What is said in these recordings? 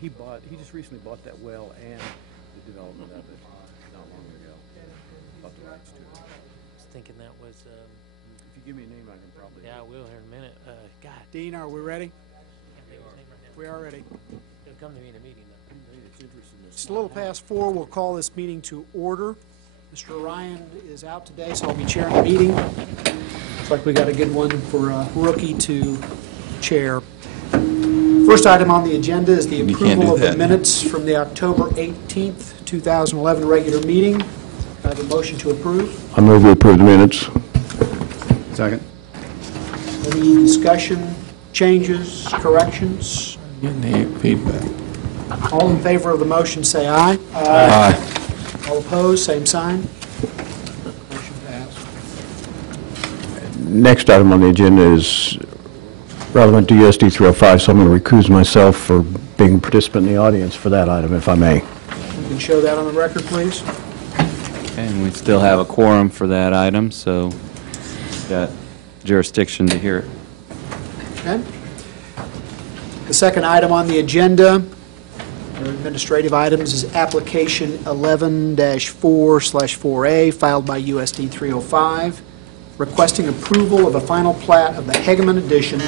he just recently bought that well and the development of it not long ago. Bought the rights to it. I was thinking that was, If you give me a name, I can probably. yeah, I will here in a minute. God, Dean, are we ready? can't think of his name right now. We are ready. He'll come to me in a meeting, though. It's interesting. It's a little past 4. We'll call this meeting to order. Mr. Ryan is out today, so I'll be chairing the meeting. Looks like we got a good one for a rookie to chair. First item on the agenda is the approval of the minutes from the October 18th, 2011 regular meeting. I have a motion to approve. I move we approve the minutes. Second. Any discussion, changes, corrections? Any feedback? All in favor of the motion, say aye. Aye. All opposed, same sign. Motion passed. Next item on the agenda is relevant to USD 305, so I'm going to recuse myself for being a participant in the audience for that item, if I may. You can show that on the record, please. And we still have a quorum for that item, so we've got jurisdiction to hear it. Okay. The second item on the agenda, under administrative items, is application 11-4/4A, filed by USD 305, requesting approval of a final plat of the Hegeman Addition,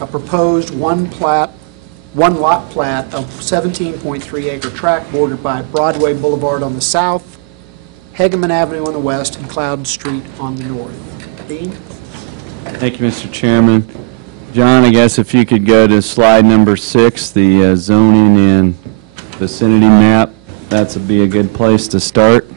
a proposed one-lot plat of 17.3-acre tract bordered by Broadway Boulevard on the south, Hegeman Avenue on the west, and Cloud Street on the north. Dean? Thank you, Mr. Chairman. John, I guess if you could go to slide number 6, the zoning and vicinity map, that would be a good place to start.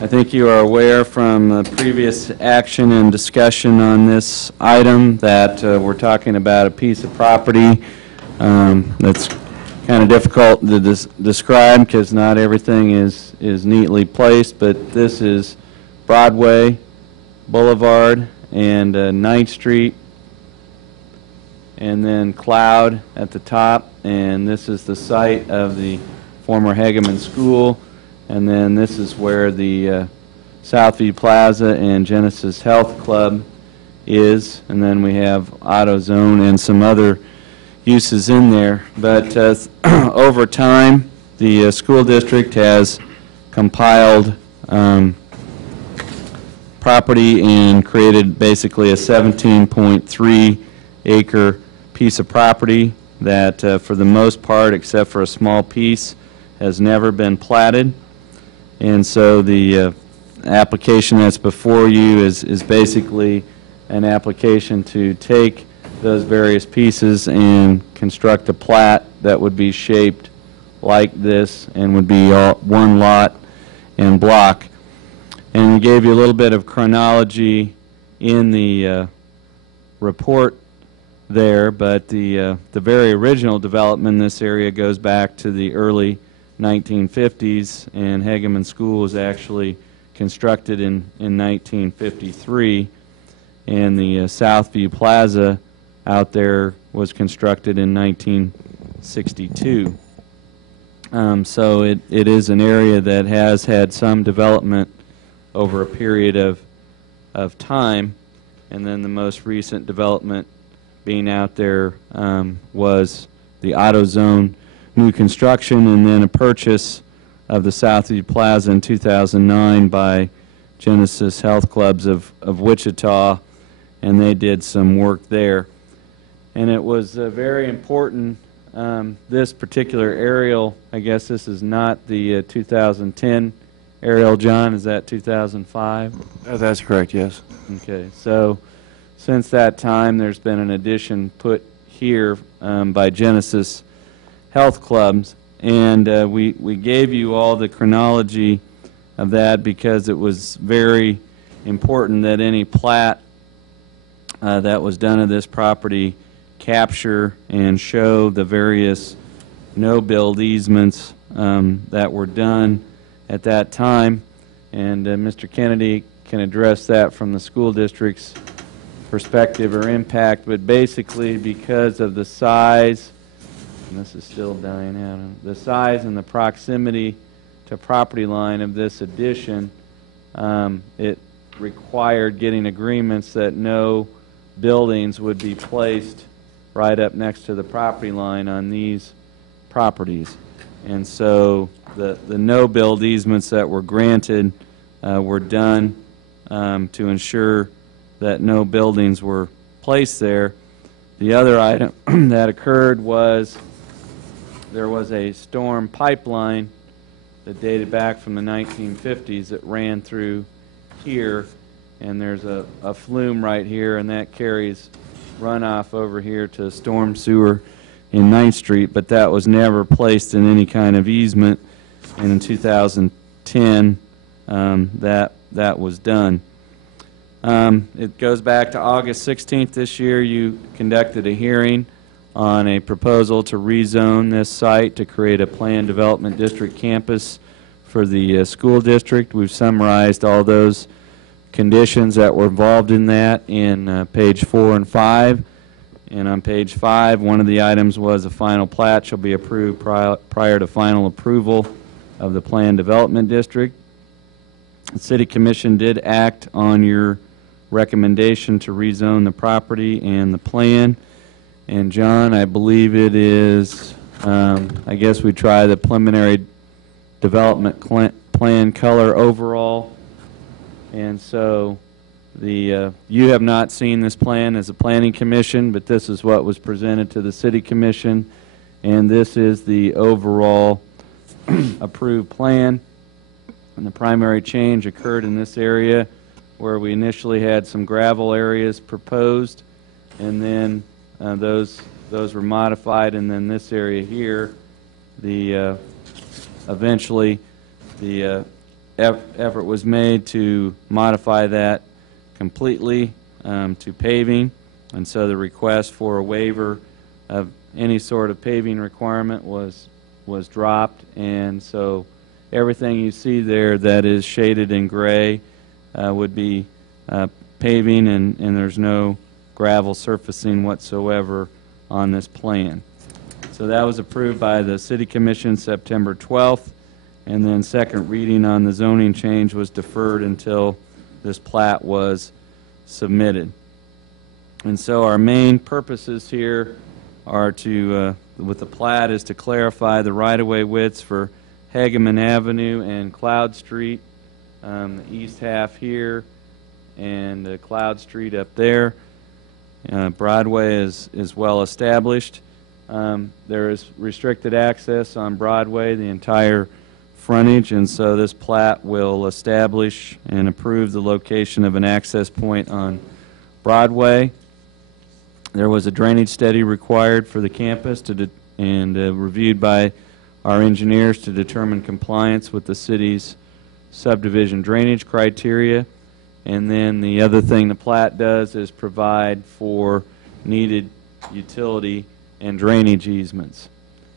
I think you are aware from previous action and discussion on this item that we're talking about a piece of property that's kind of difficult to describe because not everything is neatly placed, but this is Broadway Boulevard and 9th Street, and then Cloud at the top, and this is the site of the former Hegeman School, and then this is where the Southview Plaza and Genesis Health Club is, and then we have AutoZone and some other uses in there. But over time, the school district has compiled property and created basically a 17.3 acre piece of property that for the most part, except for a small piece, has never been platted. And so the application that's before you is basically an application to take those various pieces and construct a plat that would be shaped like this and would be all one lot and block. And we gave you a little bit of chronology in the report there, but the very original development in this area goes back to the early 1950s, and Hegeman School was actually constructed in 1953, and the Southview Plaza out there was constructed in 1962. So it is an area that has had some development over a period of time, and then the most recent development being out there was the AutoZone new construction, and then a purchase of the Southview Plaza in 2009 by Genesis Health Clubs of Wichita, and they did some work there. And it was very important, this particular aerial, I guess this is not the 2010 aerial, John, is that 2005? That's correct, yes. Okay, so since that time there's been an addition put here by Genesis Health Clubs, and we gave you all the chronology of that because it was very important that any plat that was done of this property capture and show the various no-build easements that were done at that time, and Mr. Kennedy can address that from the school district's perspective or impact, but basically because of the size, and this is still dying out, the size and the proximity to property line of this addition, it required getting agreements that no buildings would be placed right up next to the property line on these properties. And so the no-build easements that were granted were done to ensure that no buildings were placed there. The other item that occurred was there was a storm pipeline that dated back from the 1950s that ran through here, and there's a flume right here, and that carries runoff over here to storm sewer in 9th Street, but that was never placed in any kind of easement, and in 2010 that was done. It goes back to August 16th this year. You conducted a hearing on a proposal to rezone this site to create a planned development district campus for the school district. We've summarized all those conditions that were involved in that in page 4 and 5. And on page 5, one of the items was a final plat shall be approved prior to final approval of the planned development district. The City Commission did act on your recommendation to rezone the property and the plan. And John, I believe it is, I guess we try the preliminary development plan color overall. And so you have not seen this plan as a planning commission, but this is what was presented to the City Commission, and this is the overall approved plan. And the primary change occurred in this area where we initially had some gravel areas proposed, and then those were modified, and then this area here, eventually the effort was made to modify that completely to paving, and so the request for a waiver of any sort of paving requirement was dropped, and so everything you see there that is shaded in gray would be paving, and there's no gravel surfacing whatsoever on this plan. So that was approved by the City Commission September 12th, and then second reading on the zoning change was deferred until this plat was submitted. And so our main purposes here are to, with the plat, is to clarify the right-of-way widths for Hageman Avenue and Cloud Street, the east half here, and Cloud Street up there. Broadway is well established. There is restricted access on Broadway, the entire frontage, and so this plat will establish and approve the location of an access point on Broadway. There was a drainage study required for the campus and reviewed by our engineers to determine compliance with the city's subdivision drainage criteria. And then the other thing the plat does is provide for needed utility and drainage easements.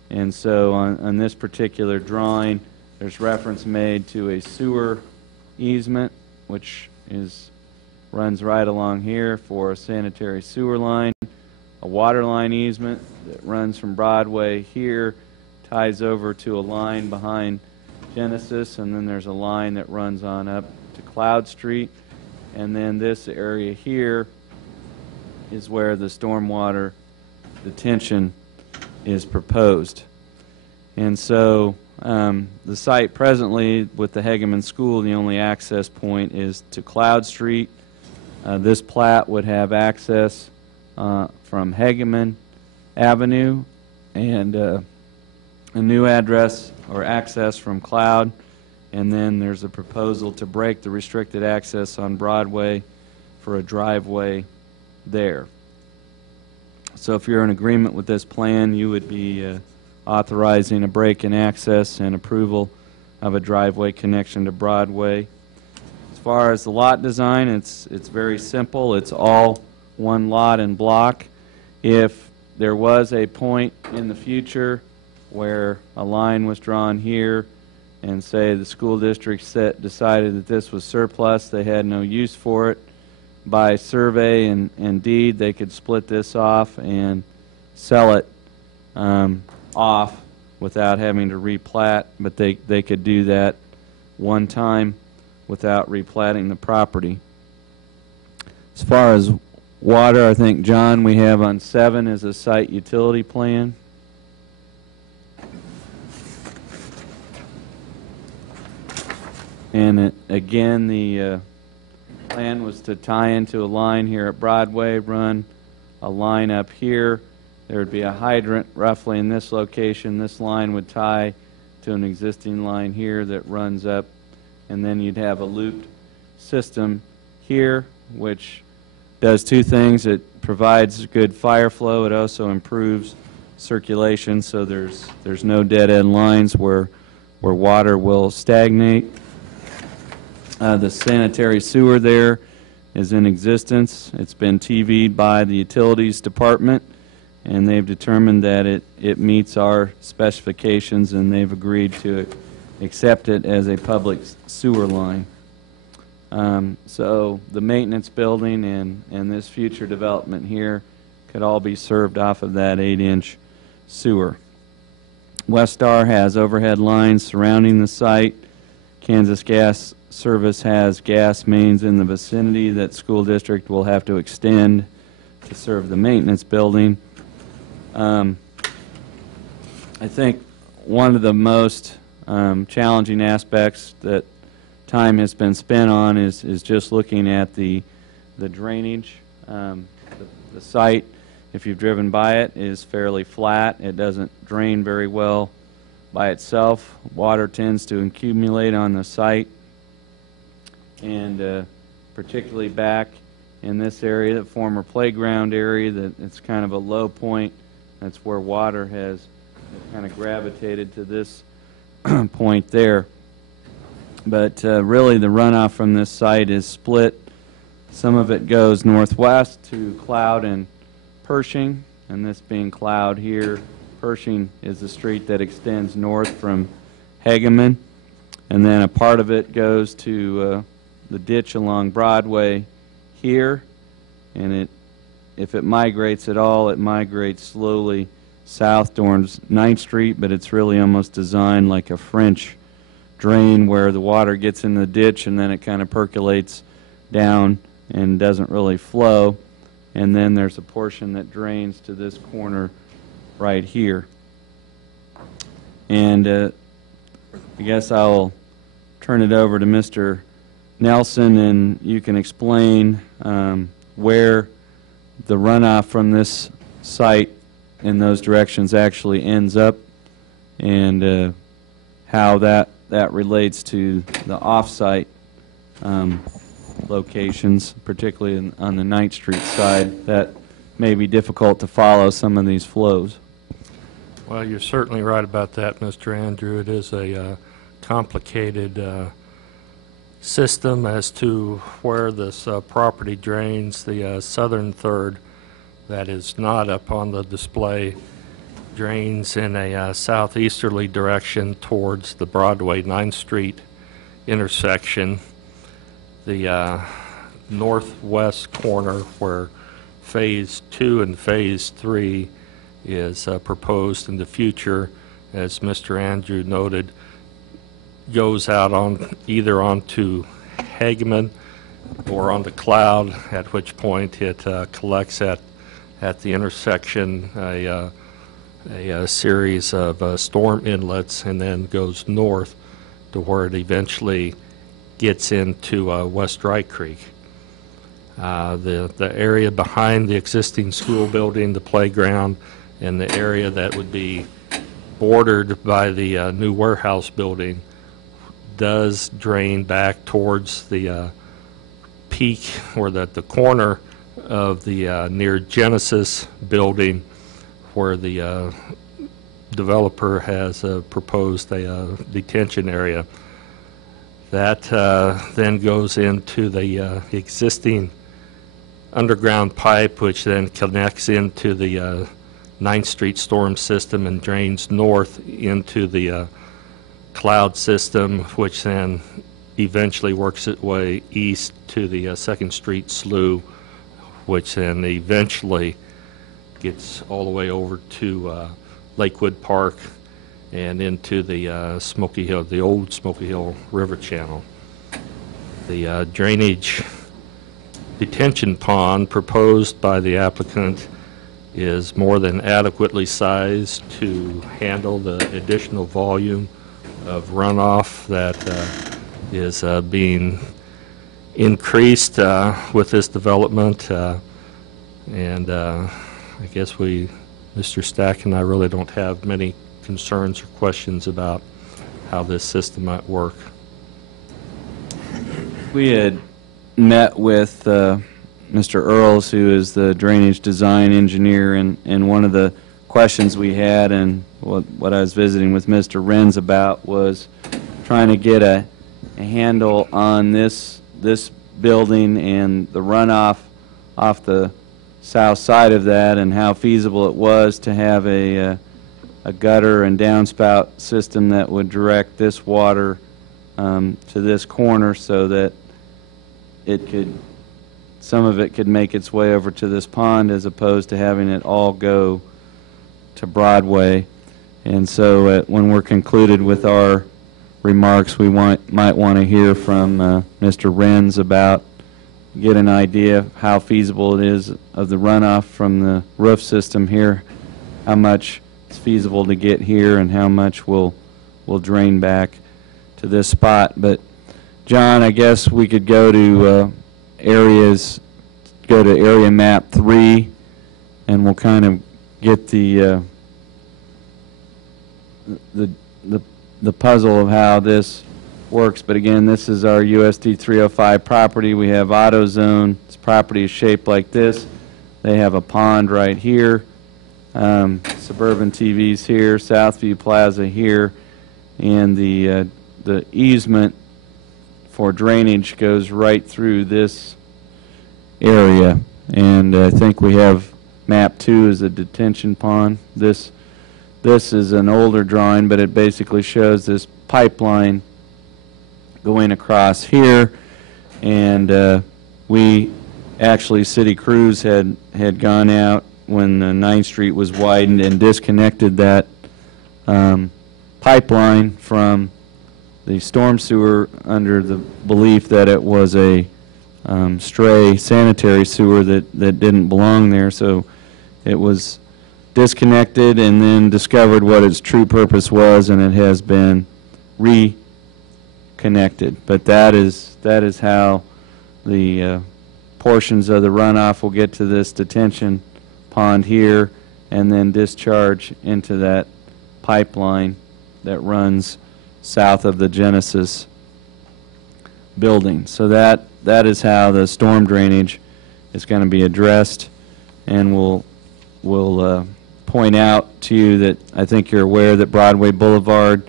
And so on this particular drawing, there's reference made to a sewer easement, which runs right along here for a sanitary sewer line, a water line easement that runs from Broadway here, ties over to a line behind Genesis, and then there's a line that runs on up to Cloud Street. And then this area here is where the stormwater detention is proposed. And so the site presently with the Hageman School, the only access point is to Cloud Street. This plat would have access from Hageman Avenue and a new address or access from Cloud, and then there's a proposal to break the restricted access on Broadway for a driveway there. So if you're in agreement with this plan, you would be authorizing a break in access and approval of a driveway connection to Broadway. As far as the lot design, it's very simple. It's all one lot and block. If there was a point in the future where a line was drawn here and say the school district decided that this was surplus, they had no use for it, by survey and deed they could split this off and sell it off without having to replat, but they could do that one time without replatting the property. As far as Water, I think, John, we have on 7 is a site utility plan. And again, the plan was to tie into a line here at Broadway, run a line up here. There would be a hydrant roughly in this location. This line would tie to an existing line here that runs up, and then you'd have a looped system here, which does two things. It provides good fire flow. It also improves circulation, so there's no dead-end lines where water will stagnate. The sanitary sewer there is in existence. It's been TV'd by the utilities department, and they've determined that it meets our specifications, and they've agreed to accept it as a public sewer line. So the maintenance building and this future development here could all be served off of that 8-inch sewer. Westar has overhead lines surrounding the site. Kansas Gas Service has gas mains in the vicinity that school district will have to extend to serve the maintenance building. I think one of the most challenging aspects that time has been spent on is just looking at the drainage. The site, if you've driven by it, is fairly flat. It doesn't drain very well by itself. Water tends to accumulate on the site, and particularly back in this area, the former playground area, that it's kind of a low point. That's where water has kind of gravitated to this point there. But really the runoff from this site is split. Some of it goes northwest to Cloud and Pershing, and this being Cloud here. Pershing is the street that extends north from Hageman, and then a part of it goes to the ditch along Broadway here, and if it migrates at all, it migrates slowly south towards 9th Street, but it's really almost designed like a French drain where the water gets in the ditch and then it kind of percolates down and doesn't really flow. And then there's a portion that drains to this corner right here. And I guess I'll turn it over to Mr. Nelson, and you can explain where the runoff from this site in those directions actually ends up, and how that relates to the off-site locations, particularly on the 9th Street side, that may be difficult to follow some of these flows. Well, you're certainly right about that, Mr. Andrew. It is a complicated system as to where this property drains. The southern third that is not up on the display drains in a southeasterly direction towards the Broadway 9th Street intersection. The northwest corner, where Phase 2 and Phase 3 is proposed in the future, as Mr. Andrew noted, goes out on either onto Hageman or onto Cloud, at which point it collects at the intersection a series of storm inlets, and then goes north to where it eventually gets into West Dry Creek. The area behind the existing school building, the playground, and the area that would be bordered by the new warehouse building does drain back towards the peak, or the corner of the near Genesis building, where the developer has proposed a detention area. That then goes into the existing underground pipe, which then connects into the 9th Street storm system and drains north into the Cloud system, which then eventually works its way east to the 2nd Street slough, which then eventually gets all the way over to Lakewood Park and into the Smoky Hill, the old Smoky Hill River channel. The drainage detention pond proposed by the applicant is more than adequately sized to handle the additional volume of runoff that is being increased with this development. And I guess Mr. Stack and I really don't have many concerns or questions about how this system might work. We had met with Mr. Earls, who is the drainage design engineer, and one of the questions we had and what I was visiting with Mr. Renz about was trying to get a handle on this building and the runoff off the south side of that, and how feasible it was to have a gutter and downspout system that would direct this water to this corner, so that some of it could make its way over to this pond, as opposed to having it all go to Broadway. And so when we're concluded with our remarks, we might want to hear from Mr. Renz about, get an idea of how feasible it is of the runoff from the roof system here, how much it's feasible to get here, and how much will drain back to this spot. But John, I guess we could go to area map 3, and we'll kind of get the puzzle of how this works. But again, this is our USD 305 property. We have AutoZone. This property is shaped like this. They have a pond right here, Suburban TV's here, Southview Plaza here, and the easement for drainage goes right through this area. And I think we have map 2 is a detention pond. This is an older drawing, but it basically shows this pipeline going across here. And we actually, city crews had gone out when 9th Street was widened and disconnected that pipeline from the storm sewer, under the belief that it was a stray sanitary sewer that didn't belong there. So it was disconnected and then discovered what its true purpose was, and it has been reconnected. But that is how the portions of the runoff will get to this detention pond here, and then discharge into that pipeline that runs south of the Genesis building. So that is how the storm drainage is going to be addressed. And we'll point out to you that I think you're aware that Broadway Boulevard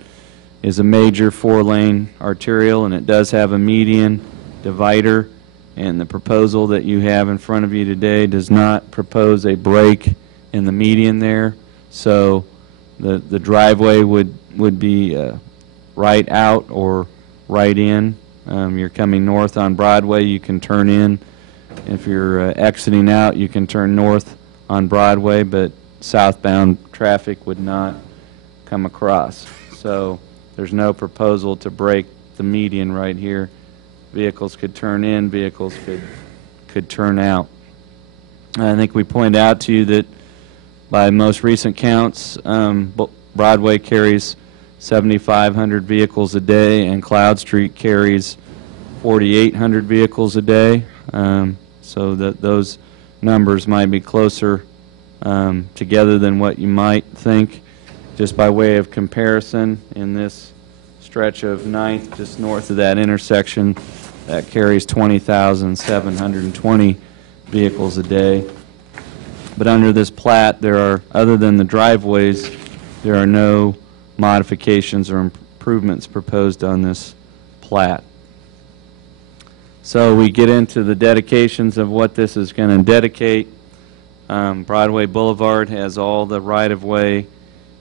is a major 4-lane arterial, and it does have a median divider, and the proposal that you have in front of you today does not propose a break in the median there. So the driveway would be right out or right in. You're coming north on Broadway, you can turn in. If you're exiting out, you can turn north on Broadway, but southbound traffic would not come across. So there's no proposal to break the median right here. Vehicles could turn in, vehicles could turn out. I think we point out to you that by most recent counts, Broadway carries 7,500 vehicles a day, and Cloud Street carries 4,800 vehicles a day. So that those numbers might be closer together than what you might think. Just by way of comparison, in this stretch of 9th, just north of that intersection, that carries 20,720 vehicles a day. But under this plat, there are, other than the driveways, there are no modifications or improvements proposed on this plat. So we get into the dedications of what this is going to dedicate. Broadway Boulevard has all the right-of-way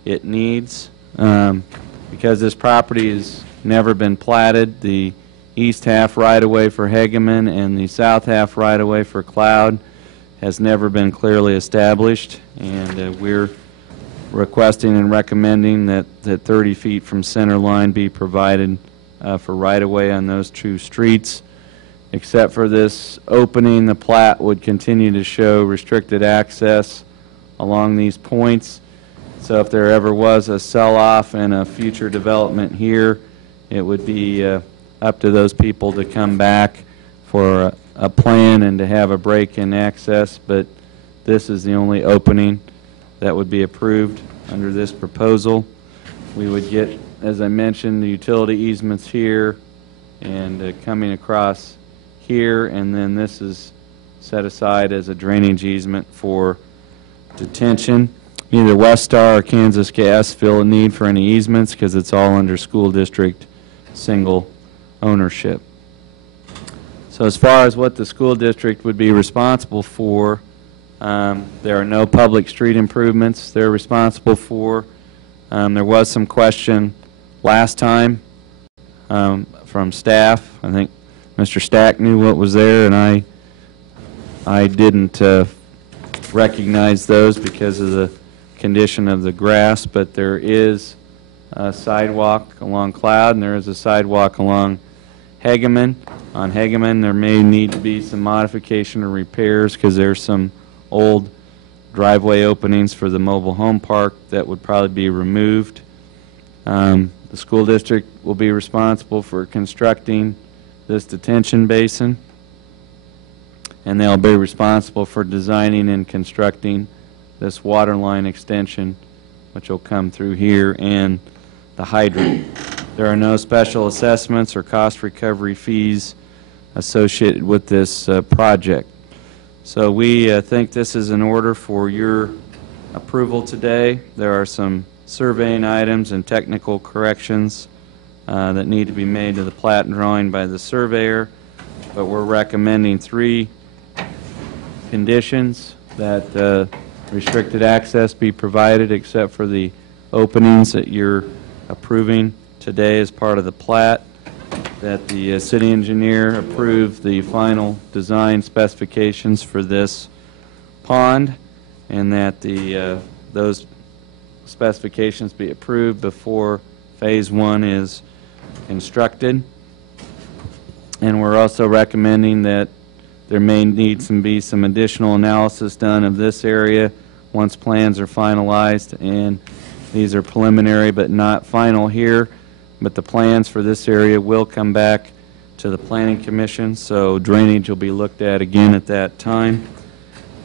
it needs. Because this property has never been platted, the east half right-of-way for Hegeman and the south half right-of-way for Cloud has never been clearly established, and we're requesting and recommending that 30 feet from center line be provided for right-of-way on those two streets. except for this opening, the plat would continue to show restricted access along these points. So if there ever was a sell-off and a future development here, it would be up to those people to come back for a plan and to have a break in access, but this is the only opening that would be approved under this proposal. We would get, as I mentioned, the utility easements here and coming across here, and then this is set aside as a drainage easement for detention. Neither West Star or Kansas Gas feel a need for any easements because it's all under school district single ownership. So as far as what the school district would be responsible for, there are no public street improvements they're responsible for. There was some question last time from staff. I think Mr. Stack knew what was there, and I didn't recognize those because of the condition of the grass, but there is a sidewalk along Cloud, and there is a sidewalk along Hageman. On Hageman, there may need to be some modification or repairs because there's some old driveway openings for the mobile home park that would probably be removed. The school district will be responsible for constructing this detention basin, and they'll be responsible for designing and constructing this water line extension, which will come through here, and the hydrant. There are no special assessments or cost recovery fees associated with this project. So we think this is in order for your approval today. There are some surveying items and technical corrections that need to be made to the plat and drawing by the surveyor, but we're recommending 3 conditions: that restricted access be provided except for the openings that you're approving today as part of the plat, that the city engineer approve the final design specifications for this pond, and that those specifications be approved before phase 1 is constructed. And we're also recommending that there may need to be some additional analysis done of this area once plans are finalized, and these are preliminary but not final here, but the plans for this area will come back to the Planning Commission, so drainage will be looked at again at that time.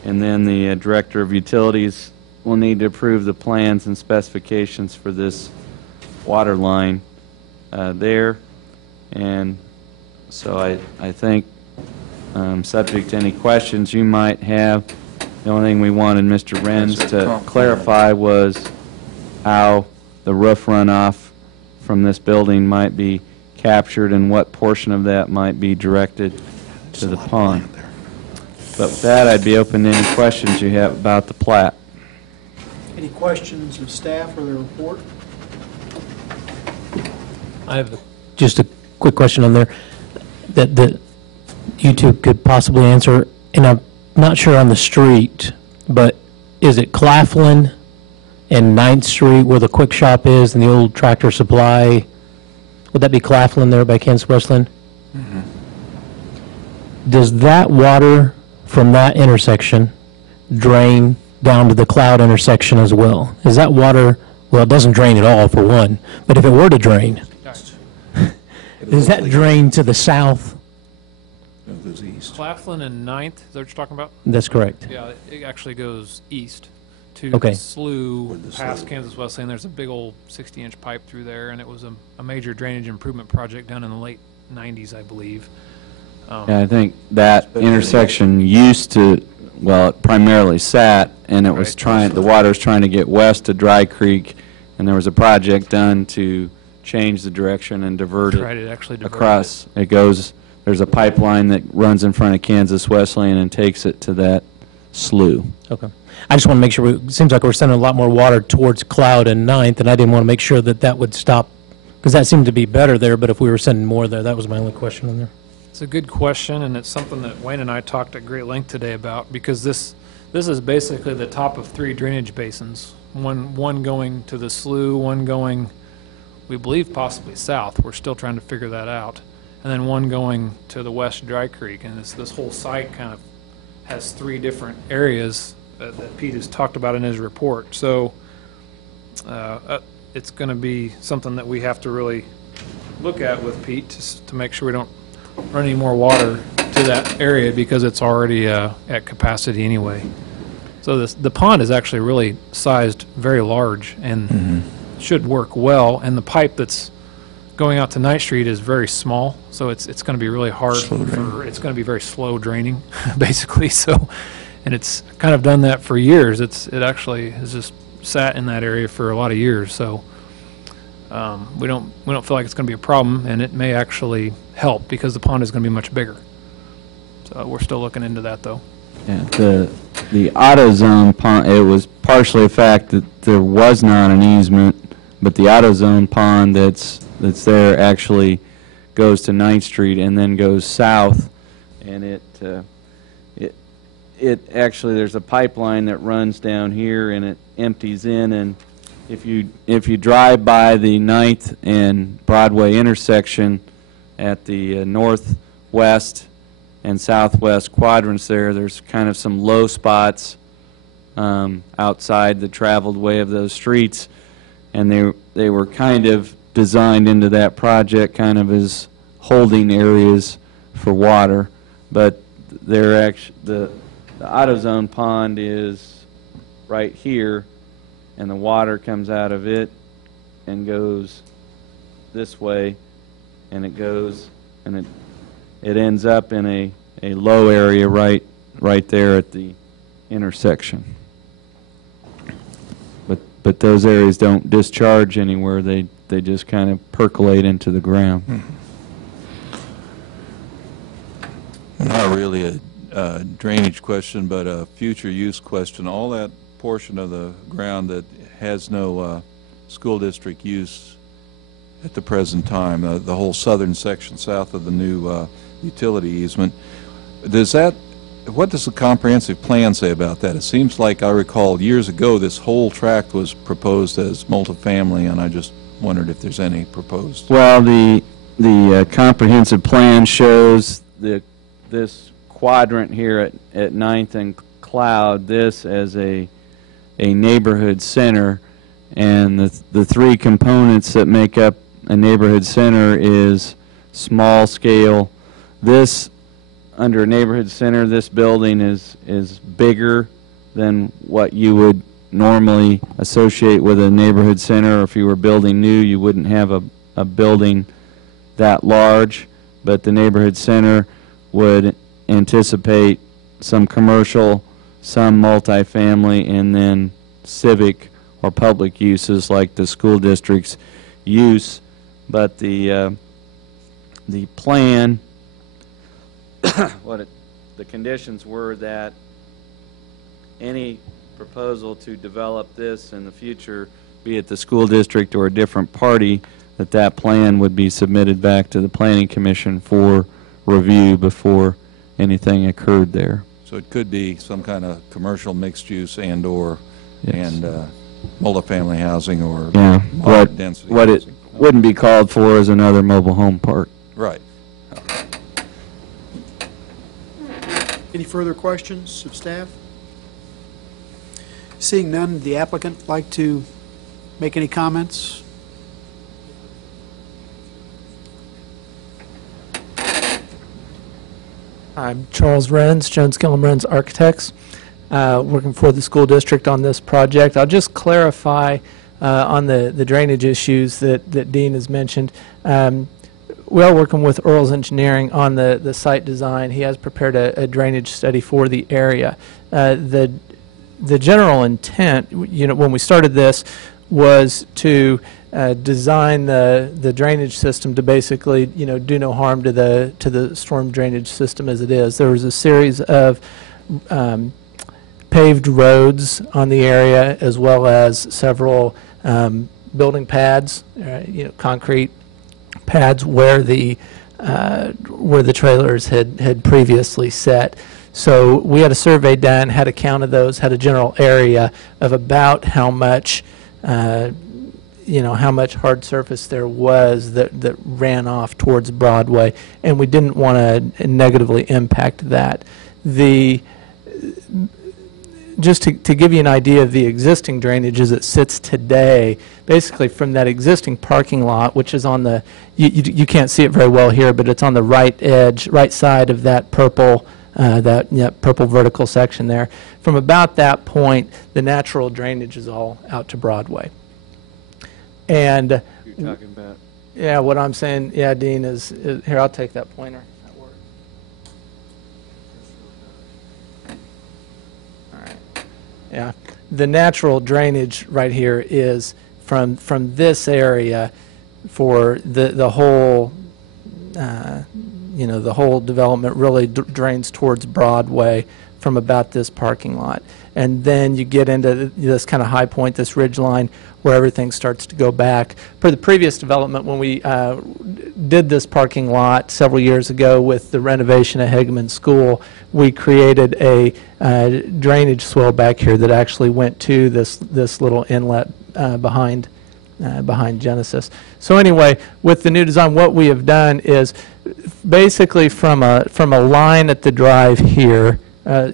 And then the Director of Utilities will need to approve the plans and specifications for this water line there. And so I think, subject to any questions you might have, the only thing we wanted Mr. Renz to clarify was how the roof runoff from this building might be captured and what portion of that might be directed to the pond. But with that, I'd be open to any questions you have about the plat. Any questions of staff or their report? I have just a quick question on there that you two could possibly answer, and I'm not sure on the street, but is it Claflin and 9th Street where the Quick Shop is and the old Tractor Supply? Would that be Claflin there by Kansas Westland? Mm-hmm. Does that water from that intersection drain down to the Cloud intersection as well? Is that water, well, it doesn't drain at all for one, but if it were to drain, does that drain to the south? It goes east. Claflin and 9th, is that what you're talking about? That's correct. Yeah, it actually goes east to Okay. the slough past Kansas Wesleyan. There's a big old 60-inch pipe through there, and it was a major drainage improvement project done in the late 90s, I believe. Yeah, I think that intersection used to, well, it primarily sat, and it was Right. trying, the water's trying to get west to Dry Creek, and there was a project done to change the direction and divert Tried it it actually diverted across. It goes, there's a pipeline that runs in front of Kansas Wesleyan and takes it to that slough. Okay. I just want to make sure, it seems like we're sending a lot more water towards Cloud and 9th, and I didn't want to make sure that that would stop, because that seemed to be better there, but if we were sending more there, that was my only question on there. It's a good question, and it's something that Wayne and I talked at great length today about, because this is basically the top of 3 drainage basins. One going to the slough, one going, we believe, possibly south. We're still trying to figure that out. and then one going to the west Dry Creek. And this whole site kind of has 3 different areas that Pete has talked about in his report. So it's going to be something that we have to really look at with Pete to make sure we don't run any more water to that area, because it's already at capacity anyway. So the pond is actually really sized very large and should work well. And the pipe that's going out to Ninth Street is very small, so it's going to be really hard. It's going to be very slow draining, basically. So, and it's kind of done that for years. It actually has just sat in that area for a lot of years. So we don't feel like it's going to be a problem, and it may actually help because the pond is going to be much bigger. So we're still looking into that, though. Yeah, the AutoZone pond, it was partially a fact that there was not an easement, but the AutoZone pond that's there actually goes to 9th Street and then goes south, and it actually, there's a pipeline that runs down here and it empties in, and if you drive by the 9th and Broadway intersection at the northwest and southwest quadrants there's kind of some low spots outside the traveled way of those streets, and they were kind of designed into that project kind of as holding areas for water, but they're actually, the AutoZone pond is right here, and the water comes out of it and goes this way, and it goes and it ends up in a low area right there at the intersection. But those areas don't discharge anywhere. They just kind of percolate into the ground. Not really a drainage question, but a future use question. All that portion of the ground that has no school district use at the present time, the whole southern section south of the new utility easement, what does the comprehensive plan say about that? It seems like I recall years ago this whole tract was proposed as multifamily, and I just wondered if there's any proposed. Well, the comprehensive plan shows this quadrant here at 9th and Cloud, this as a neighborhood center, and the 3 components that make up a neighborhood center is small scale. This, under a neighborhood center, this building is bigger than what you would normally associate with a neighborhood center. Or if you were building new, you wouldn't have a building that large, but the neighborhood center would anticipate some commercial, some multifamily, and then civic or public uses like the school district's use. But the plan, the conditions were that any proposal to develop this in the future, be it the school district or a different party, that plan would be submitted back to the Planning Commission for review before anything occurred there. So it could be some kind of commercial mixed use and/or Yes. multifamily housing or What density it housing. wouldn't be called for is another mobile home park. Right. Any further questions of staff? Seeing none, the applicant like to make any comments? I'm Charles Renz, Jones Gillum Renz Architects, working for the school district on this project. I'll just clarify on the drainage issues that Dean has mentioned. We are working with Earls Engineering on the site design. He has prepared a drainage study for the area. The general intent, when we started this, was to design the drainage system to basically, do no harm to the storm drainage system as it is. There was a series of paved roads on the area, as well as several building pads, concrete pads where the trailers had previously set. So we had a survey done, had a count of those, had a general area of about how much how much hard surface there was that ran off towards Broadway, and we didn't want to negatively impact that. Just to give you an idea of the existing drainage as it sits today, basically from that existing parking lot, which is on the, you can't see it very well here, but it's on the right edge, right side of that purple, purple vertical section there. From about that point, the natural drainage is all out to Broadway. And You're talking about? yeah, what I'm saying, yeah, Dean, is here, I'll take that pointer. That works. All right. Yeah, the natural drainage right here is from this area for the whole, the whole development really drains towards Broadway from about this parking lot. And then you get into this kind of high point, this ridge line, where everything starts to go back. For the previous development, when we did this parking lot several years ago with the renovation at Hageman School, we created a drainage swell back here that actually went to this little inlet behind Genesis. So anyway, with the new design, what we have done is basically from a line at the drive here,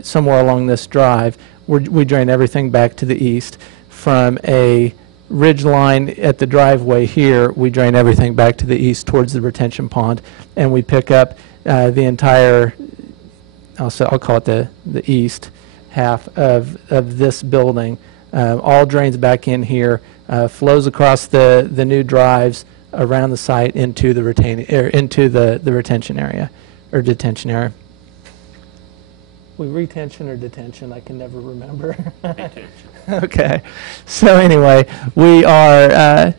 somewhere along this drive, we drain everything back to the east. From a ridge line at the driveway here, we drain everything back to the east towards the retention pond, and we pick up the entire, I'll call it the east half of this building. All drains back in here, flows across the new drives around the site into the the retention area or detention area. Retention or detention? I can never remember. Detention. Okay. So anyway, we are,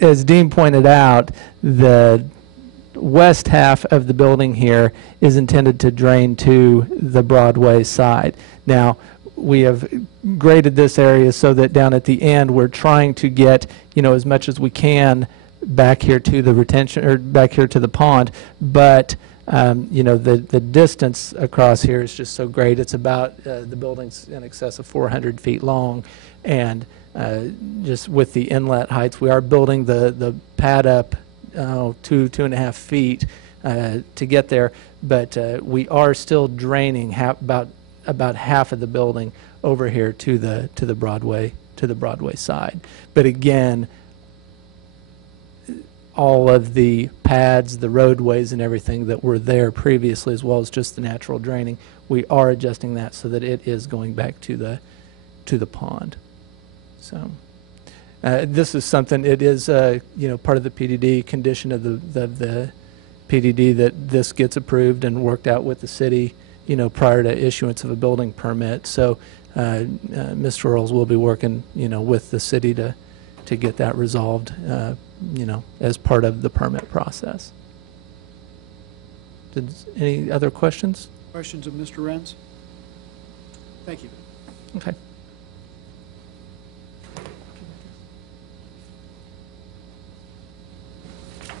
as Dean pointed out, the west half of the building here is intended to drain to the Broadway side. Now, we have graded this area so that down at the end, we're trying to get, as much as we can back here to the retention, or back here to the pond, but the distance across here is just so great. It's about, the building's in excess of 400 feet long, and just with the inlet heights, we are building the pad up 2.5 feet to get there, but we are still draining about half of the building over here to the Broadway side. But again, all of the pads, the roadways, and everything that were there previously, as well as just the natural draining, we are adjusting that so that it is going back to the pond. So this is something. It is part of the PDD condition of the PDD that this gets approved and worked out with the city, prior to issuance of a building permit. So Mr. Earls will be working, with the city to get that resolved, as part of the permit process. Any other questions? Questions of Mr. Renz? Thank you. Okay.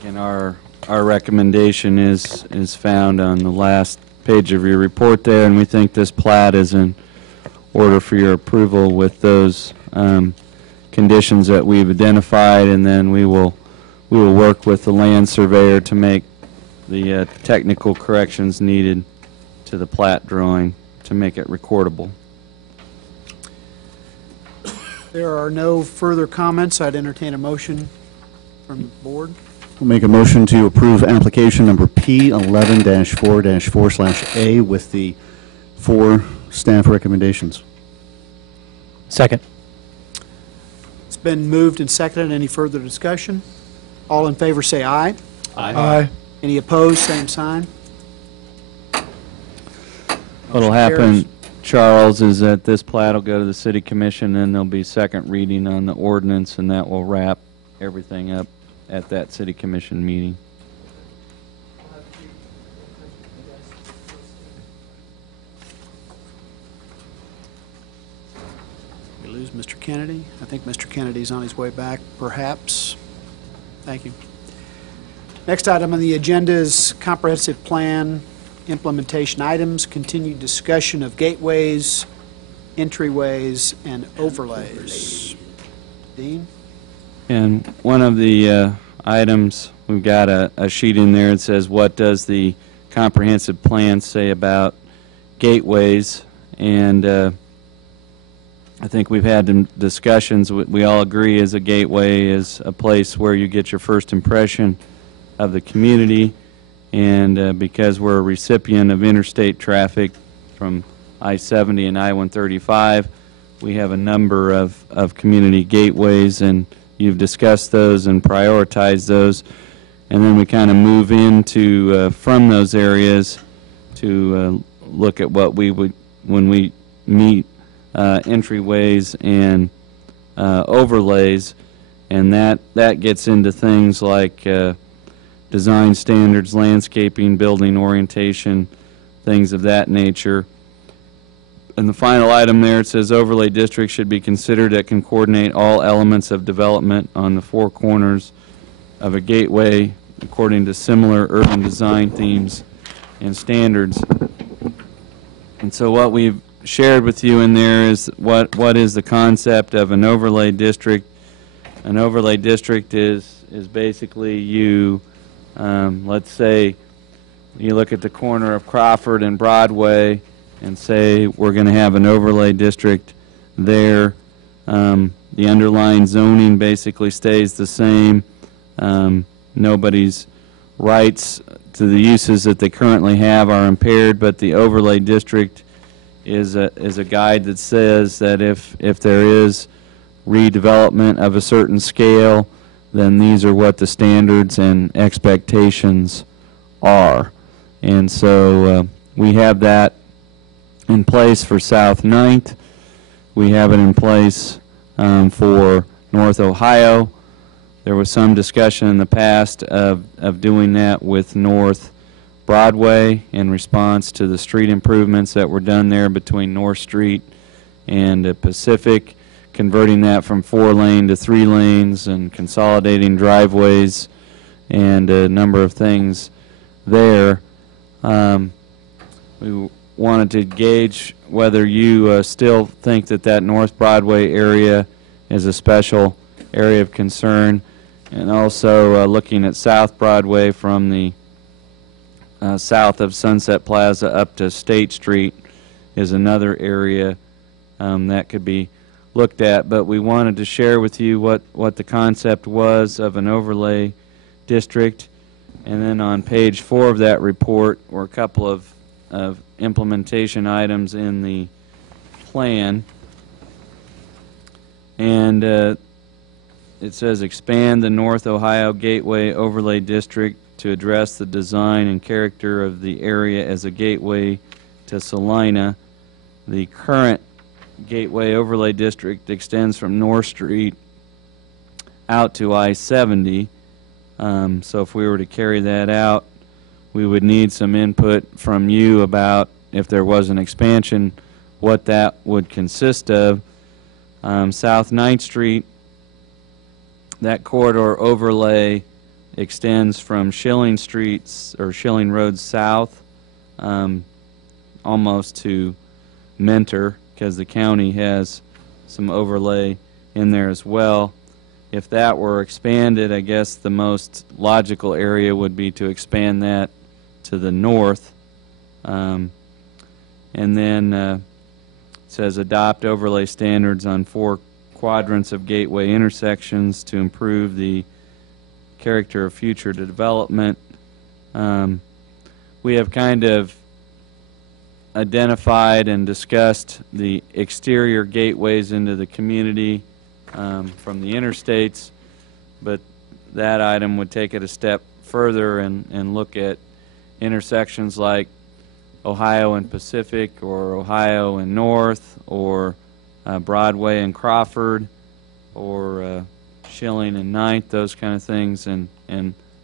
And our recommendation is found on the last page of your report there, and we think this plat is in order for your approval with those conditions that we've identified, and then we will work with the land surveyor to make the technical corrections needed to the plat drawing to make it recordable. There are no further comments. I'd entertain a motion from the board. We'll make a motion to approve application number P11-4-4/A with the 4 staff recommendations. Second. It's been moved and seconded. Any further discussion? All in favor say aye. Aye. Any opposed, same sign. What'll happen, Charles, is that this plat will go to the city commission, and there'll be second reading on the ordinance, and that will wrap everything up at that city commission meeting. We lose Mr. Kennedy. I think Mr. Kennedy's on his way back, perhaps. Thank you. Next item on the agenda is comprehensive plan implementation items, continued discussion of gateways, entryways, and overlays. Dean? And one of the items, we've got a sheet in there that says, what does the comprehensive plan say about gateways? And I think we've had discussions. We all agree as a gateway is a place where you get your first impression of the community. And because we're a recipient of interstate traffic from I-70 and I-135, we have a number of community gateways, and you've discussed those and prioritized those. And then we kind of move into, from those areas, to look at what we would, when we meet entryways and overlays, and that gets into things like design standards, landscaping, building orientation, things of that nature. And the final item there, it says overlay districts should be considered that can coordinate all elements of development on the four corners of a gateway according to similar urban design themes and standards. And so what we've shared with you in there is what is the concept of an overlay district. An overlay district is basically you, let's say you look at the corner of Crawford and Broadway and say we're going to have an overlay district there. The underlying zoning basically stays the same. Nobody's rights to the uses that they currently have are impaired, but the overlay district is a guide that says that if there is redevelopment of a certain scale, then these are what the standards and expectations are. And so we have that in place for South 9th. We have it in place for North Ohio. There was some discussion in the past of doing that with North Broadway in response to the street improvements that were done there between North Street and Pacific, converting that from 4-lane to 3 lanes and consolidating driveways and a number of things there. We wanted to gauge whether you still think that North Broadway area is a special area of concern, and also looking at South Broadway from the south of Sunset Plaza up to State Street is another area that could be looked at. But we wanted to share with you what the concept was of an overlay district. And then on page 4 of that report were a couple of implementation items in the plan. And it says expand the North Ohio Gateway Overlay District to address the design and character of the area as a gateway to Salina. The current Gateway Overlay District extends from North Street out to I-70. So if we were to carry that out, we would need some input from you about, if there was an expansion, what that would consist of. South 9th Street, that corridor overlay extends from Schilling Streets or Schilling Road south almost to Mentor, because the county has some overlay in there as well. If that were expanded, I guess the most logical area would be to expand that to the north. And then it says adopt overlay standards on 4 quadrants of gateway intersections to improve the character of future development. We have kind of identified and discussed the exterior gateways into the community from the interstates, but that item would take it a step further and look at intersections like Ohio and Pacific, or Ohio and North, or Broadway and Crawford, or Schilling and 9th, those kind of things. And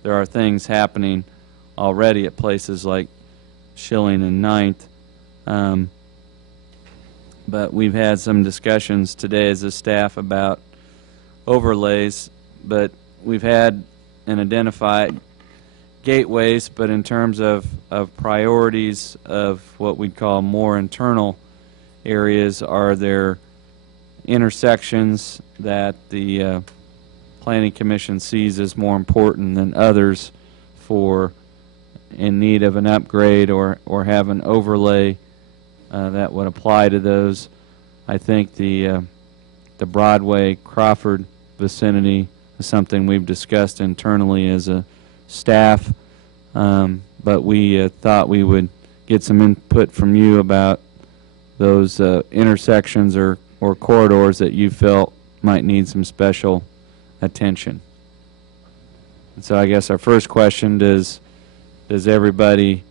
there are things happening already at places like Schilling and 9th. But we've had some discussions today as a staff about overlays, but we've had and identified gateways, but in terms of priorities of what we'd call more internal areas, are there intersections that the Planning Commission sees as more important than others for in need of an upgrade or have an overlay that would apply to those. I think the Broadway Crawford vicinity is something we've discussed internally as a staff, but we thought we would get some input from you about those intersections or corridors that you felt might need some special attention. And so I guess our first question, does everybody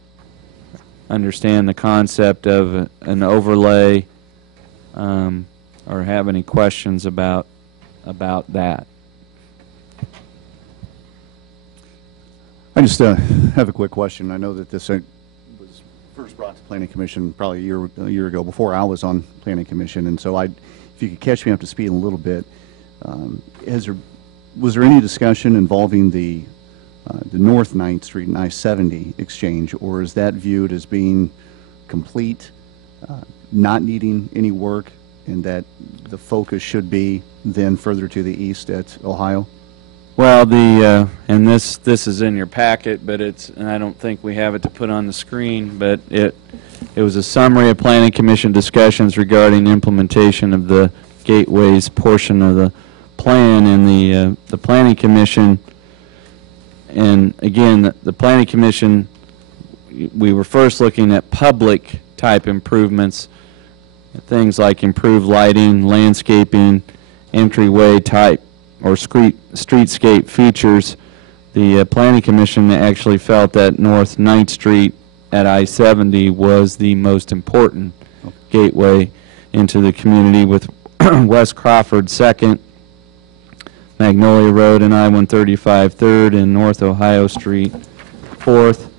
understand the concept of an overlay, or have any questions about that? I just have a quick question. I know that this was first brought to Planning Commission probably a year ago, before I was on Planning Commission, and so if you could catch me up to speed a little bit, was there any discussion involving the North 9th Street and I-70 exchange, or is that viewed as being complete, not needing any work, and that the focus should be then further to the east at Ohio? Well, and this is in your packet, but and I don't think we have it to put on the screen, but it was a summary of Planning Commission discussions regarding implementation of the gateways portion of the plan, and the Planning Commission, and again, the Planning Commission, we were first looking at public type improvements, things like improved lighting, landscaping, entryway type or streetscape features. The Planning Commission actually felt that North 9th Street at I-70 was the most important gateway into the community, with West Crawford second, Magnolia Road and I-135 third, and North Ohio Street fourth,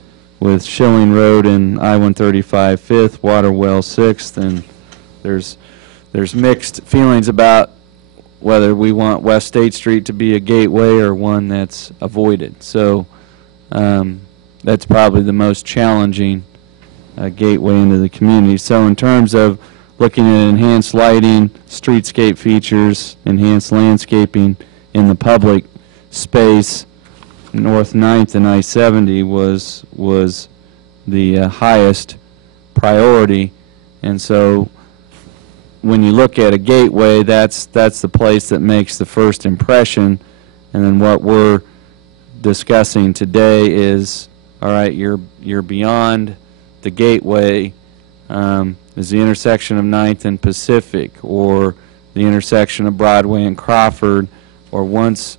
with Schilling Road and I-135 fifth, Waterwell sixth, and there's mixed feelings about whether we want West State Street to be a gateway or one that's avoided. So that's probably the most challenging gateway into the community. So in terms of looking at enhanced lighting, streetscape features, enhanced landscaping in the public space, North 9th and I-70 was the highest priority. And so when you look at a gateway, that's the place that makes the first impression. And then what we're discussing today is, all right, you're beyond the gateway. Is the intersection of 9th and Pacific, or the intersection of Broadway and Crawford, or once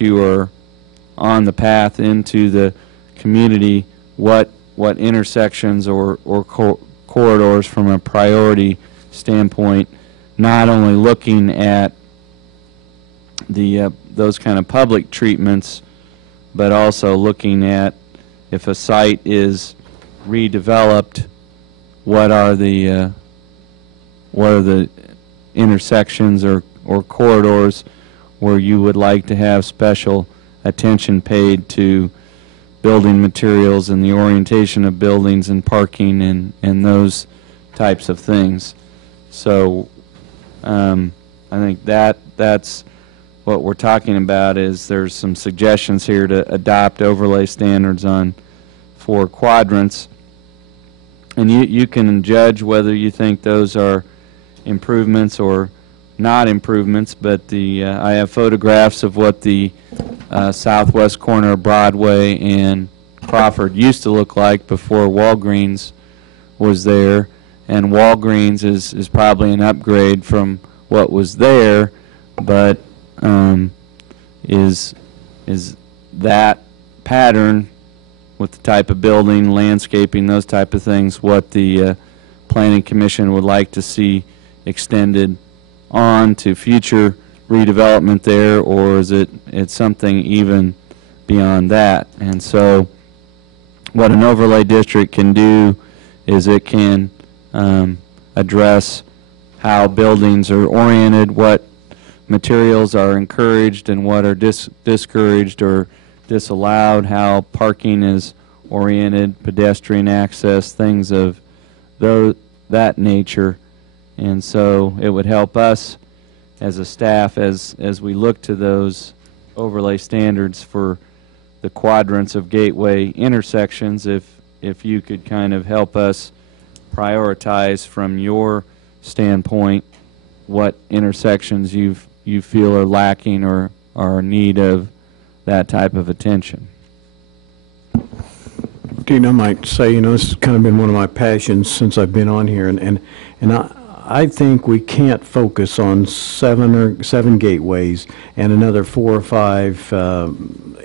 you are on the path into the community, what intersections or corridors from a priority standpoint, not only looking at those kind of public treatments, but also looking at, if a site is redeveloped, what are the intersections or corridors where you would like to have special attention paid to building materials and the orientation of buildings and parking and those types of things. So I think that's what we're talking about. Is there's some suggestions here to adopt overlay standards on 4 quadrants, and you can judge whether you think those are improvements or not improvements, but I have photographs of what the southwest corner of Broadway and Crawford used to look like before Walgreens was there, and Walgreens is probably an upgrade from what was there, but is that pattern with the type of building, landscaping, those type of things, what the Planning Commission would like to see extended on to future redevelopment there, or is it's something even beyond that? And so what an overlay district can do is it can address how buildings are oriented, what materials are encouraged and what are discouraged or disallowed, how parking is oriented, pedestrian access, things of that nature. And so it would help us as a staff as we look to those overlay standards for the quadrants of gateway intersections, if you could kind of help us prioritize from your standpoint what intersections you feel are lacking or are in need of that type of attention. Dean, I might say, this has kind of been one of my passions since I've been on here, and I think we can't focus on seven gateways and another 4 or 5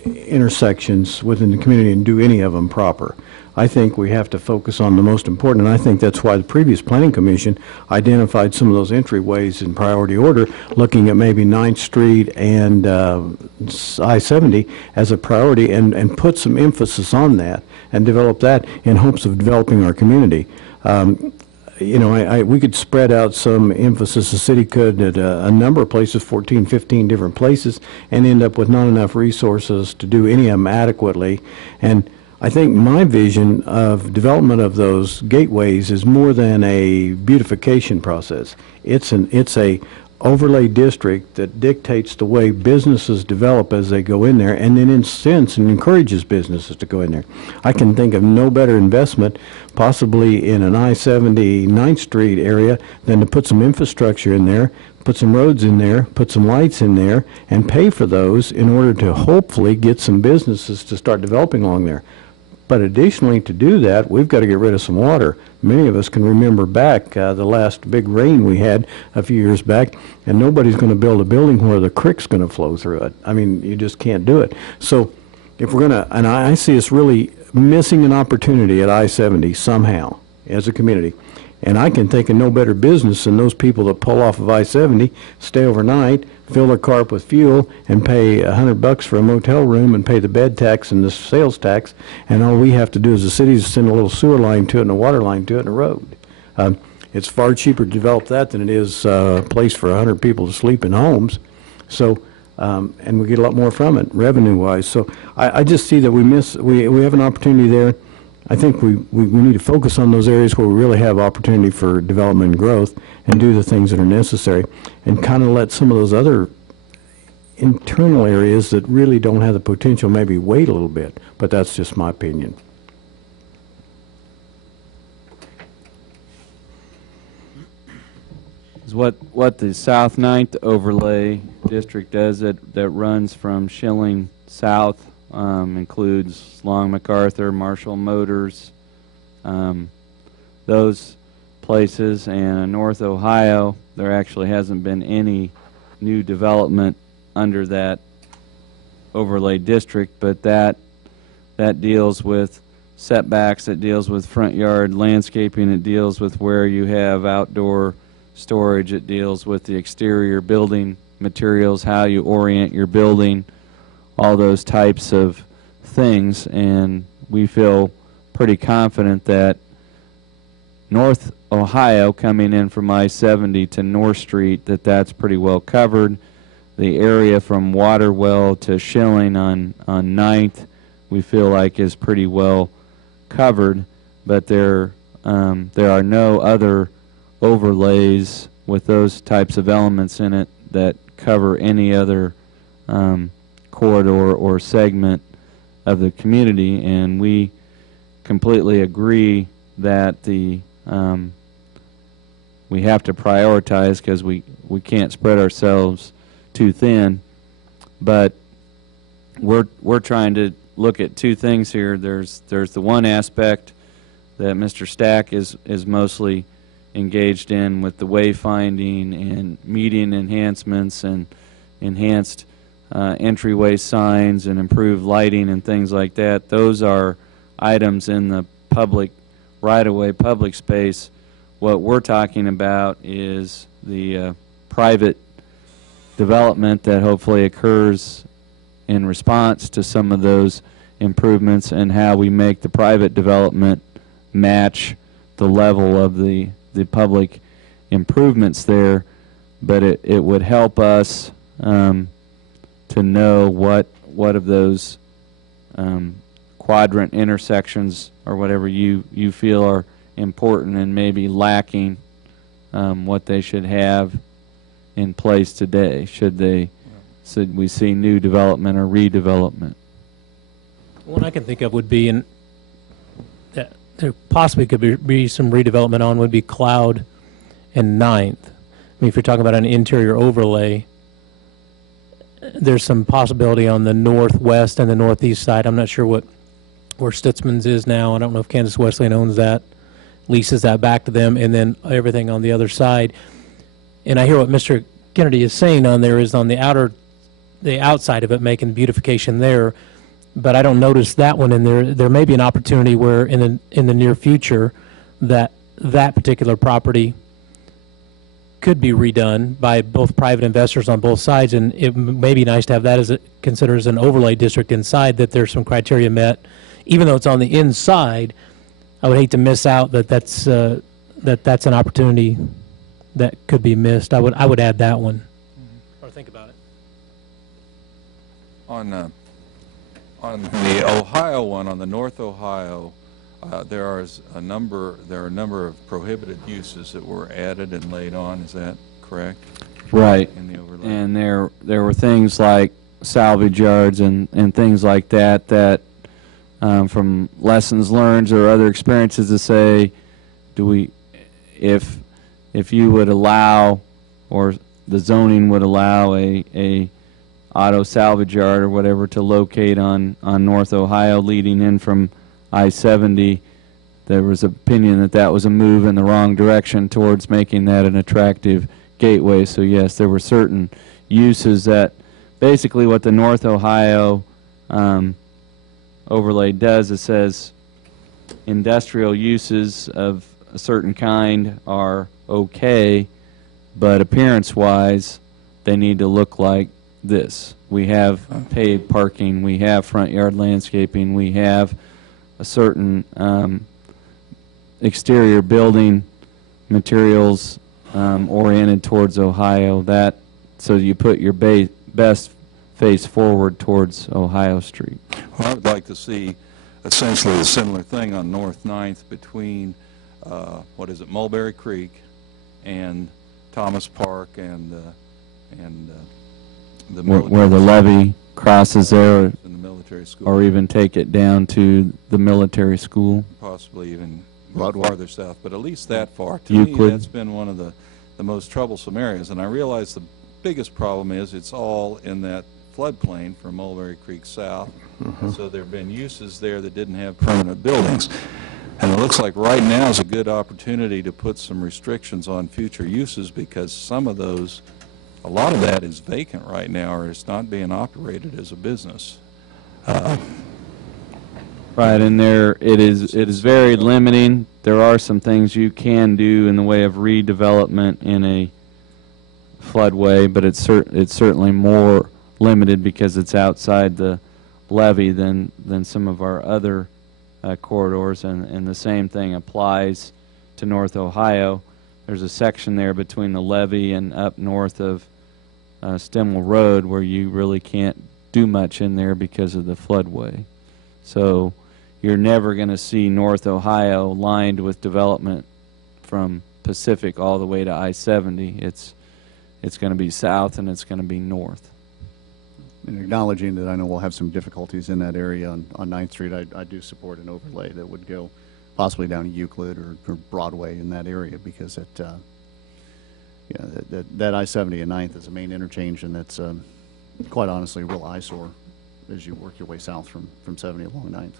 intersections within the community and do any of them proper. I think we have to focus on the most important, and I think that's why the previous Planning Commission identified some of those entryways in priority order, looking at maybe 9th Street and I-70 as a priority, and put some emphasis on that and develop that in hopes of developing our community. We could spread out some emphasis, the city could, at a number of places, 14, 15 different places, and end up with not enough resources to do any of them adequately. And I think my vision of development of those gateways is more than a beautification process. It's a overlay district that dictates the way businesses develop as they go in there, and then incents and encourages businesses to go in there. I can think of no better investment possibly in an I-70 9th Street area than to put some infrastructure in there, put some roads in there, put some lights in there, and pay for those in order to hopefully get some businesses to start developing along there. But additionally, to do that, we've got to get rid of some water. Many of us can remember back the last big rain we had a few years back, and nobody's going to build a building where the creek's going to flow through it. I mean, you just can't do it. So if we're going to, and I see us really missing an opportunity at I-70 somehow as a community. And I can think of no better business than those people that pull off of I-70, stay overnight, fill their car up with fuel, and pay $100 for a motel room and pay the bed tax and the sales tax, and all we have to do as a city is send a little sewer line to it and a water line to it and a road. It's far cheaper to develop that than it is a place for 100 people to sleep in homes. So, and we get a lot more from it, revenue-wise. So I just see that we have an opportunity there. I think we need to focus on those areas where we really have opportunity for development and growth and do the things that are necessary, and kind of let some of those other internal areas that really don't have the potential maybe wait a little bit. But that's just my opinion. Is what the South 9th overlay district does that runs from Schilling south, includes Long MacArthur, Marshall Motors, those places, and in North Ohio there actually hasn't been any new development under that overlay district, but that deals with setbacks, it deals with front yard landscaping, it deals with where you have outdoor storage, it deals with the exterior building materials, how you orient your building, all those types of things. And we feel pretty confident that North Ohio, coming in from I-70 to North Street, that's pretty well covered. The area from Waterwell to Schilling on 9th, we feel like is pretty well covered, but there are no other overlays with those types of elements in it that cover any other corridor or segment of the community, and we completely agree that we have to prioritize, because we can't spread ourselves too thin. But we're trying to look at two things here. There's the one aspect that Mr. Stack is mostly engaged in with the wayfinding and median enhancements and enhanced entryway signs and improved lighting and things like that. Those are items in the public right-of-way, public space. What we're talking about is the private development that hopefully occurs in response to some of those improvements, and how we make the private development match the level of the public improvements there. But it would help us to know what of those quadrant intersections or whatever you feel are important and maybe lacking what they should have in place today, should we see new development or redevelopment. One I can think of would be, that there possibly could be some redevelopment on, would be Cloud and Ninth. I mean, if you're talking about an interior overlay, there's some possibility on the northwest and the northeast side. I'm not sure where Stutzman's is now. I don't know if Kansas Wesleyan owns that, leases that back to them, and then everything on the other side. And I hear what Mr. Kennedy is saying on there is on the outside of it, making beautification there. But I don't notice that one in there. There may be an opportunity where in the near future that particular property could be redone by both private investors on both sides, and it may be nice to have that as considered as an overlay district inside, that there's some criteria met. Even though it's on the inside, I would hate to miss out that's an opportunity that could be missed. I would add that one. Or think about it. On the Ohio one, on the North Ohio, there are a number of prohibited uses that were added and laid on. Is that correct? Right. In the overlay. And there were things like salvage yards and things like that from lessons learned or other experiences to say, if you would allow, or the zoning would allow a auto salvage yard or whatever to locate on North Ohio leading in from I-70, there was opinion that was a move in the wrong direction towards making that an attractive gateway. So yes, there were certain uses that basically what the North Ohio overlay does, it says industrial uses of a certain kind are okay, but appearance-wise, they need to look like this. We have paved parking, we have front yard landscaping, we have a certain exterior building materials oriented towards Ohio. So you put your best face forward towards Ohio Street. Well, I would like to see essentially a similar thing on North 9th between, Mulberry Creek and Thomas Park and the where the levee crosses there, in the military school, or even take it down to the military school. possibly even farther south, but at least that far. To Euclid. me, that's been one of the most troublesome areas, and I realize the biggest problem is it's all in that floodplain from Mulberry Creek south, so there have been uses there that didn't have permanent buildings. And it looks like right now is a good opportunity to put some restrictions on future uses, because some of those, a lot of that is vacant right now, or it's not being operated as a business. Right, and it is very limiting. There are some things you can do in the way of redevelopment in a floodway, but it's certainly more limited because it's outside the levee than some of our other corridors, and the same thing applies to North Ohio. There's a section there between the levee and up north of Stemmel Road where you really can't do much in there because of the floodway. So you're never going to see North Ohio lined with development from Pacific all the way to I-70. It's going to be south and it's going to be north. And acknowledging that I know we'll have some difficulties in that area on 9th Street, I do support an overlay that would go possibly down to Euclid or Broadway in that area, because that I-70 and 9th is a main interchange, and that's quite honestly a real eyesore as you work your way south from 70 along 9th.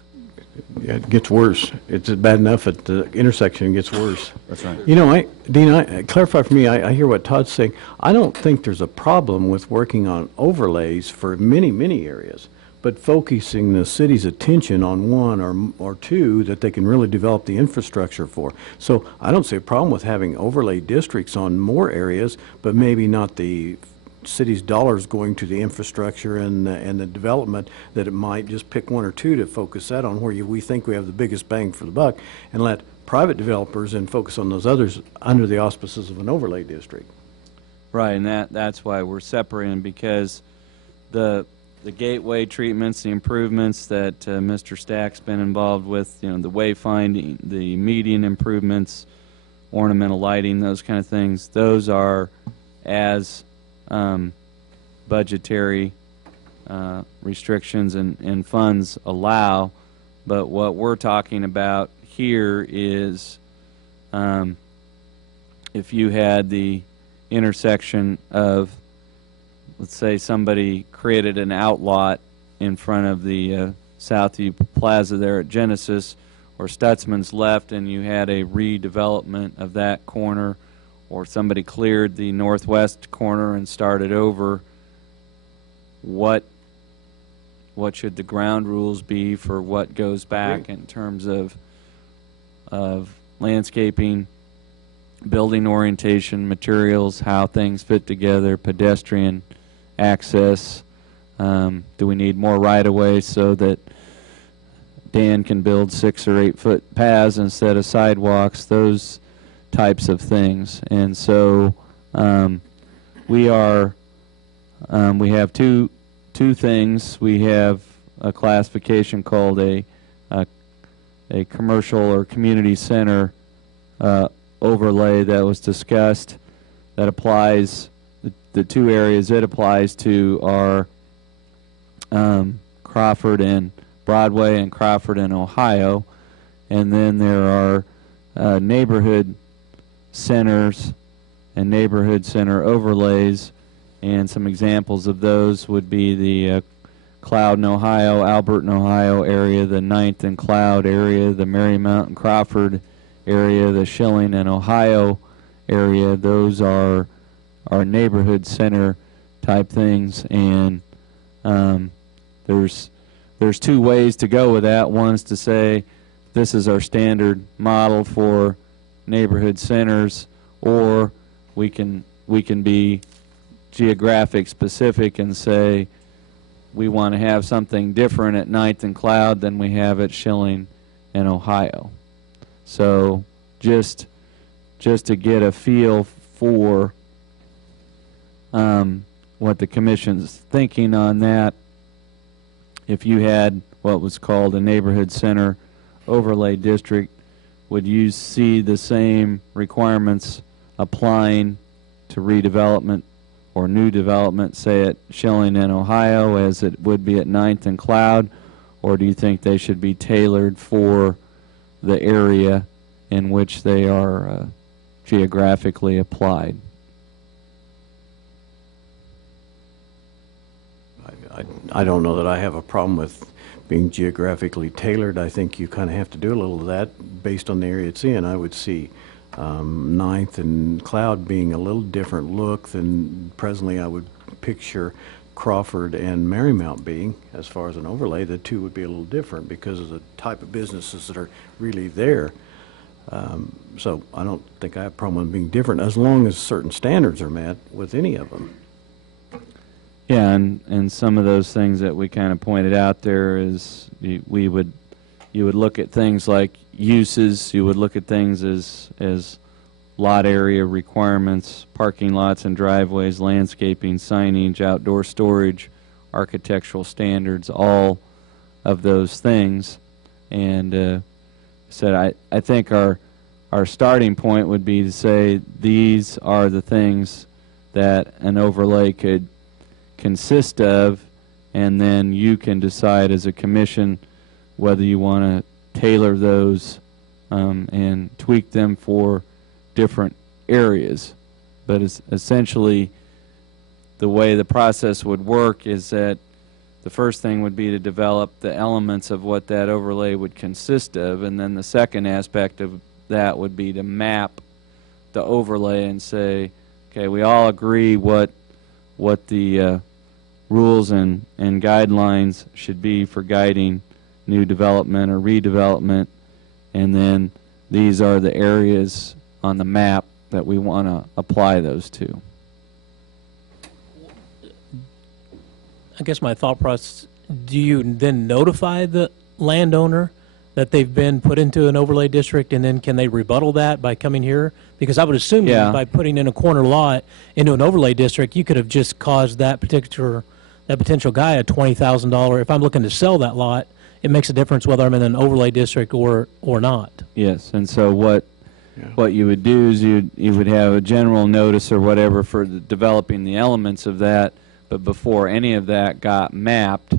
Yeah, it gets worse. It's bad enough at the intersection, it gets worse. That's right. You know, Dean, clarify for me, I hear what Todd's saying. I don't think there's a problem with working on overlays for many, many areas, but focusing the city's attention on one or two that they can really develop the infrastructure for. So I don't see a problem with having overlay districts on more areas, but maybe not the city's dollars going to the infrastructure and the development, that it might just pick one or two to focus that on where we think we have the biggest bang for the buck, and let private developers and focus on those others under the auspices of an overlay district. Right, and that's why we're separating, because the gateway treatments, the improvements that Mr. Stack's been involved with, the wayfinding, the median improvements, ornamental lighting, those kind of things, those are as budgetary restrictions and funds allow. But what we're talking about here is if you had the intersection of, let's say somebody created an outlot in front of the Southview Plaza there at Genesis or Stutzman's left, and you had a redevelopment of that corner, or somebody cleared the northwest corner and started over, what should the ground rules be for what goes back in terms of landscaping, building orientation, materials, how things fit together, pedestrian access? Do we need more right-of-way so that Dan can build 6 or 8 foot paths instead of sidewalks? Those types of things. And so we have two things. We have a classification called a commercial or community center overlay that was discussed, that applies. The two areas it applies to are Crawford and Broadway, and Crawford and Ohio. And then there are neighborhood centers and neighborhood center overlays, and some examples of those would be the Cloud in Ohio, Albert in Ohio area, the 9th and Cloud area, the Marymount and Crawford area, the Schilling and Ohio area. Those are our neighborhood center type things, and there's two ways to go with that. One's to say this is our standard model for neighborhood centers, or we can be geographic specific and say we want to have something different at 9th and Cloud than we have at Schilling and Ohio. So just to get a feel for what the commission's thinking on that, if you had what was called a neighborhood center overlay district, would you see the same requirements applying to redevelopment or new development, say at Schilling and Ohio, as it would be at 9th and Cloud? Or do you think they should be tailored for the area in which they are geographically applied? I don't know that I have a problem with being geographically tailored. I think you kind of have to do a little of that based on the area it's in. I would see 9th and Cloud being a little different look than presently I would picture Crawford and Marymount being. As far as an overlay, the two would be a little different because of the type of businesses that are really there. So I don't think I have a problem with being different as long as certain standards are met with any of them. Yeah, and some of those things that we kind of pointed out there is you would look at things like uses, you would look at things as lot area requirements, parking lots and driveways, landscaping, signage, outdoor storage, architectural standards, all of those things. And I think our starting point would be to say these are the things that an overlay could consist of, and then you can decide as a commission whether you want to tailor those and tweak them for different areas. But it's essentially the way the process would work is that the first thing would be to develop the elements of what that overlay would consist of, and then the second aspect of that would be to map the overlay and say, okay, we all agree what the rules and guidelines should be for guiding new development or redevelopment, and then these are the areas on the map that we want to apply those to. I guess my thought process, do you then notify the landowner that they've been put into an overlay district, and then can they rebuttal that by coming here? Because I would assume Yeah. by putting in a corner lot into an overlay district, you could have just caused that potential guy a $20,000. If I'm looking to sell that lot, it makes a difference whether I'm in an overlay district or not. Yes, and so what what you would do is you would have a general notice or whatever for developing the elements of that, but before any of that got mapped,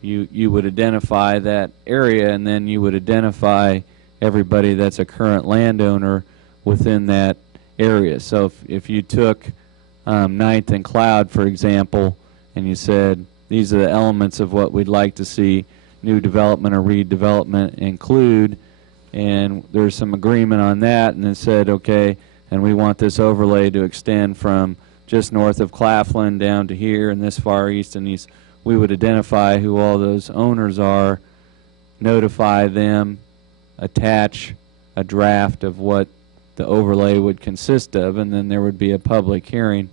you would identify that area, and then you would identify everybody that's a current landowner within that area. So if you took Ninth and Cloud, for example, and you said, these are the elements of what we'd like to see new development or redevelopment include, and there's some agreement on that, and then said, okay, and we want this overlay to extend from just north of Claflin down to here and this far east and east, we would identify who all those owners are, notify them, attach a draft of what the overlay would consist of, and then there would be a public hearing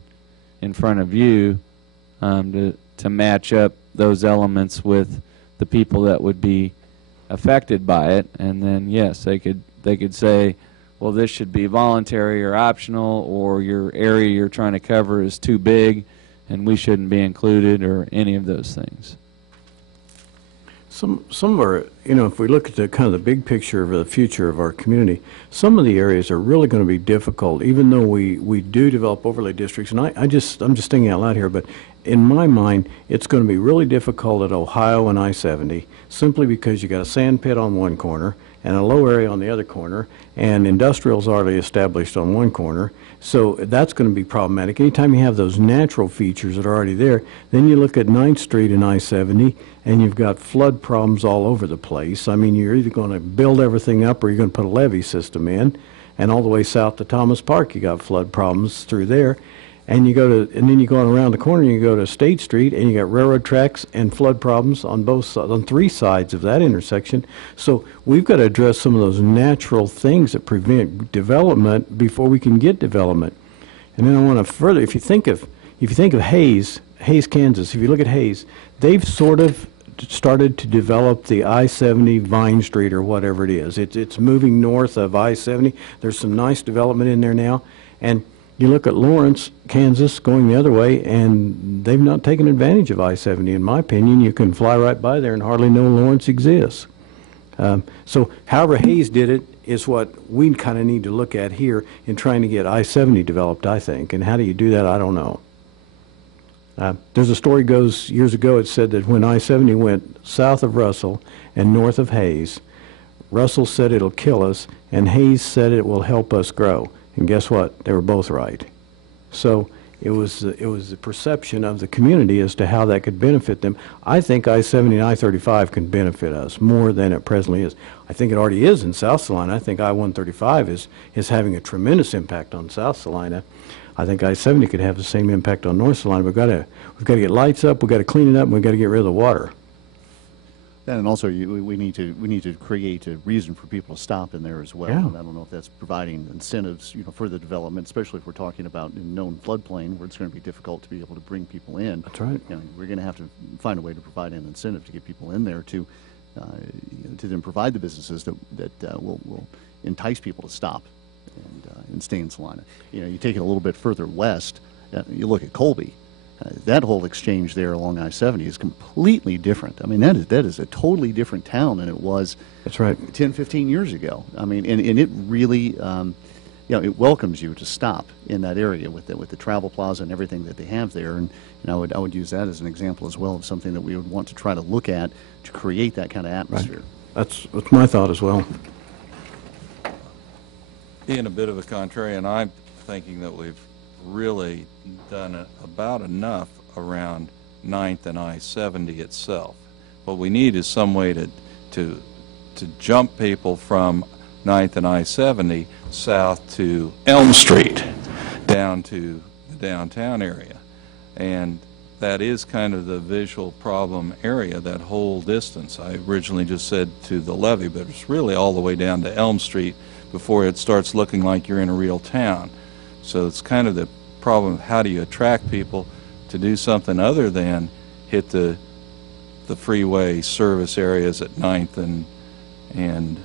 in front of you to match up those elements with the people that would be affected by it. And then yes, they could say, well, this should be voluntary or optional, or your area you're trying to cover is too big and we shouldn't be included, or any of those things. Some of our, if we look at the kind of the big picture of the future of our community, some of the areas are really going to be difficult, even though we do develop overlay districts. And I'm just thinking out loud here, but in my mind, it's going to be really difficult at Ohio and I-70, simply because you got a sand pit on one corner and a low area on the other corner, and industrial's already established on one corner. So that's going to be problematic. Anytime you have those natural features that are already there, then you look at 9th Street and I-70, and you've got flood problems all over the place. I mean, you're either going to build everything up or you're going to put a levee system in, and all the way south to Thomas Park, you got flood problems through there. And then you go on around the corner, you go to State Street, and you got railroad tracks and flood problems on on three sides of that intersection. So we've got to address some of those natural things that prevent development before we can get development. And then I want to further, if you think of Hays, Kansas, if you look at Hays, they've sort of started to develop the I-70 Vine Street or whatever it is. It's moving north of I-70. There's some nice development in there now. And you look at Lawrence, Kansas, going the other way, and they've not taken advantage of I-70. In my opinion, you can fly right by there and hardly know Lawrence exists. So however Hays did it is what we kind of need to look at here in trying to get I-70 developed, I think. And how do you do that? I don't know. There's a story goes years ago, it said that when I-70 went south of Russell and north of Hays, Russell said it'll kill us, and Hays said it will help us grow. And guess what? They were both right. So it was the perception of the community as to how that could benefit them. I think I-70 and I-35 can benefit us more than it presently is. I think it already is in South Salina. I think I-135 is having a tremendous impact on South Salina. I think I-70 could have the same impact on North Salina. We've got to get lights up, we've got to clean it up, and we've got to get rid of the water. And also, we need to create a reason for people to stop in there as well. Yeah. And I don't know if that's providing incentives, for the development, especially if we're talking about a known floodplain where it's going to be difficult to be able to bring people in. That's right. We're going to have to find a way to provide an incentive to get people in there to then provide the businesses that will entice people to stop and stay in Salina. You take it a little bit further west. You look at Colby. That whole exchange there along I-70 is completely different. I mean, that is a totally different town than it was. That's right. 10, 15 years ago. I mean, and it really, it welcomes you to stop in that area with the travel plaza and everything that they have there. And I would use that as an example as well of something that we would want to try to look at to create that kind of atmosphere. Right. That's my thought as well. Being a bit of a contrarian, I'm thinking that we've really done about enough around 9th and I-70 itself. What we need is some way to jump people from 9th and I-70 south to Elm Street down to the downtown area. And that is kind of the visual problem area, that whole distance. I originally just said to the levee, but it's really all the way down to Elm Street before it starts looking like you're in a real town. So it's kind of the problem of how do you attract people to do something other than hit the freeway service areas at 9th and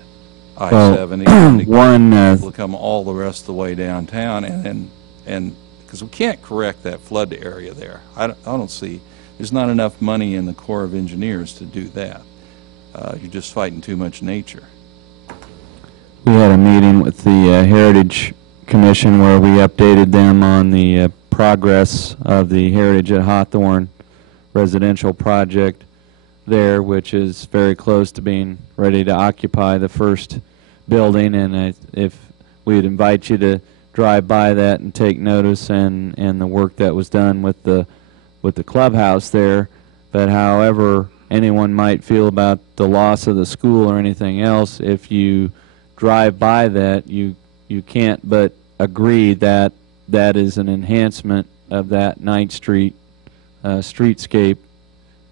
I-70. Will come all the rest of the way downtown, and because we can't correct that flood area there. I don't see, there's not enough money in the Corps of Engineers to do that. You're just fighting too much nature. we had a meeting with the Heritage Commission where we updated them on the progress of the Heritage at Hawthorne residential project there, which is very close to being ready to occupy the first building. And if we'd invite you to drive by that and take notice, and the work that was done with the clubhouse there. But however anyone might feel about the loss of the school or anything else, if you drive by that, you can't but agree that that is an enhancement of that 9th Street streetscape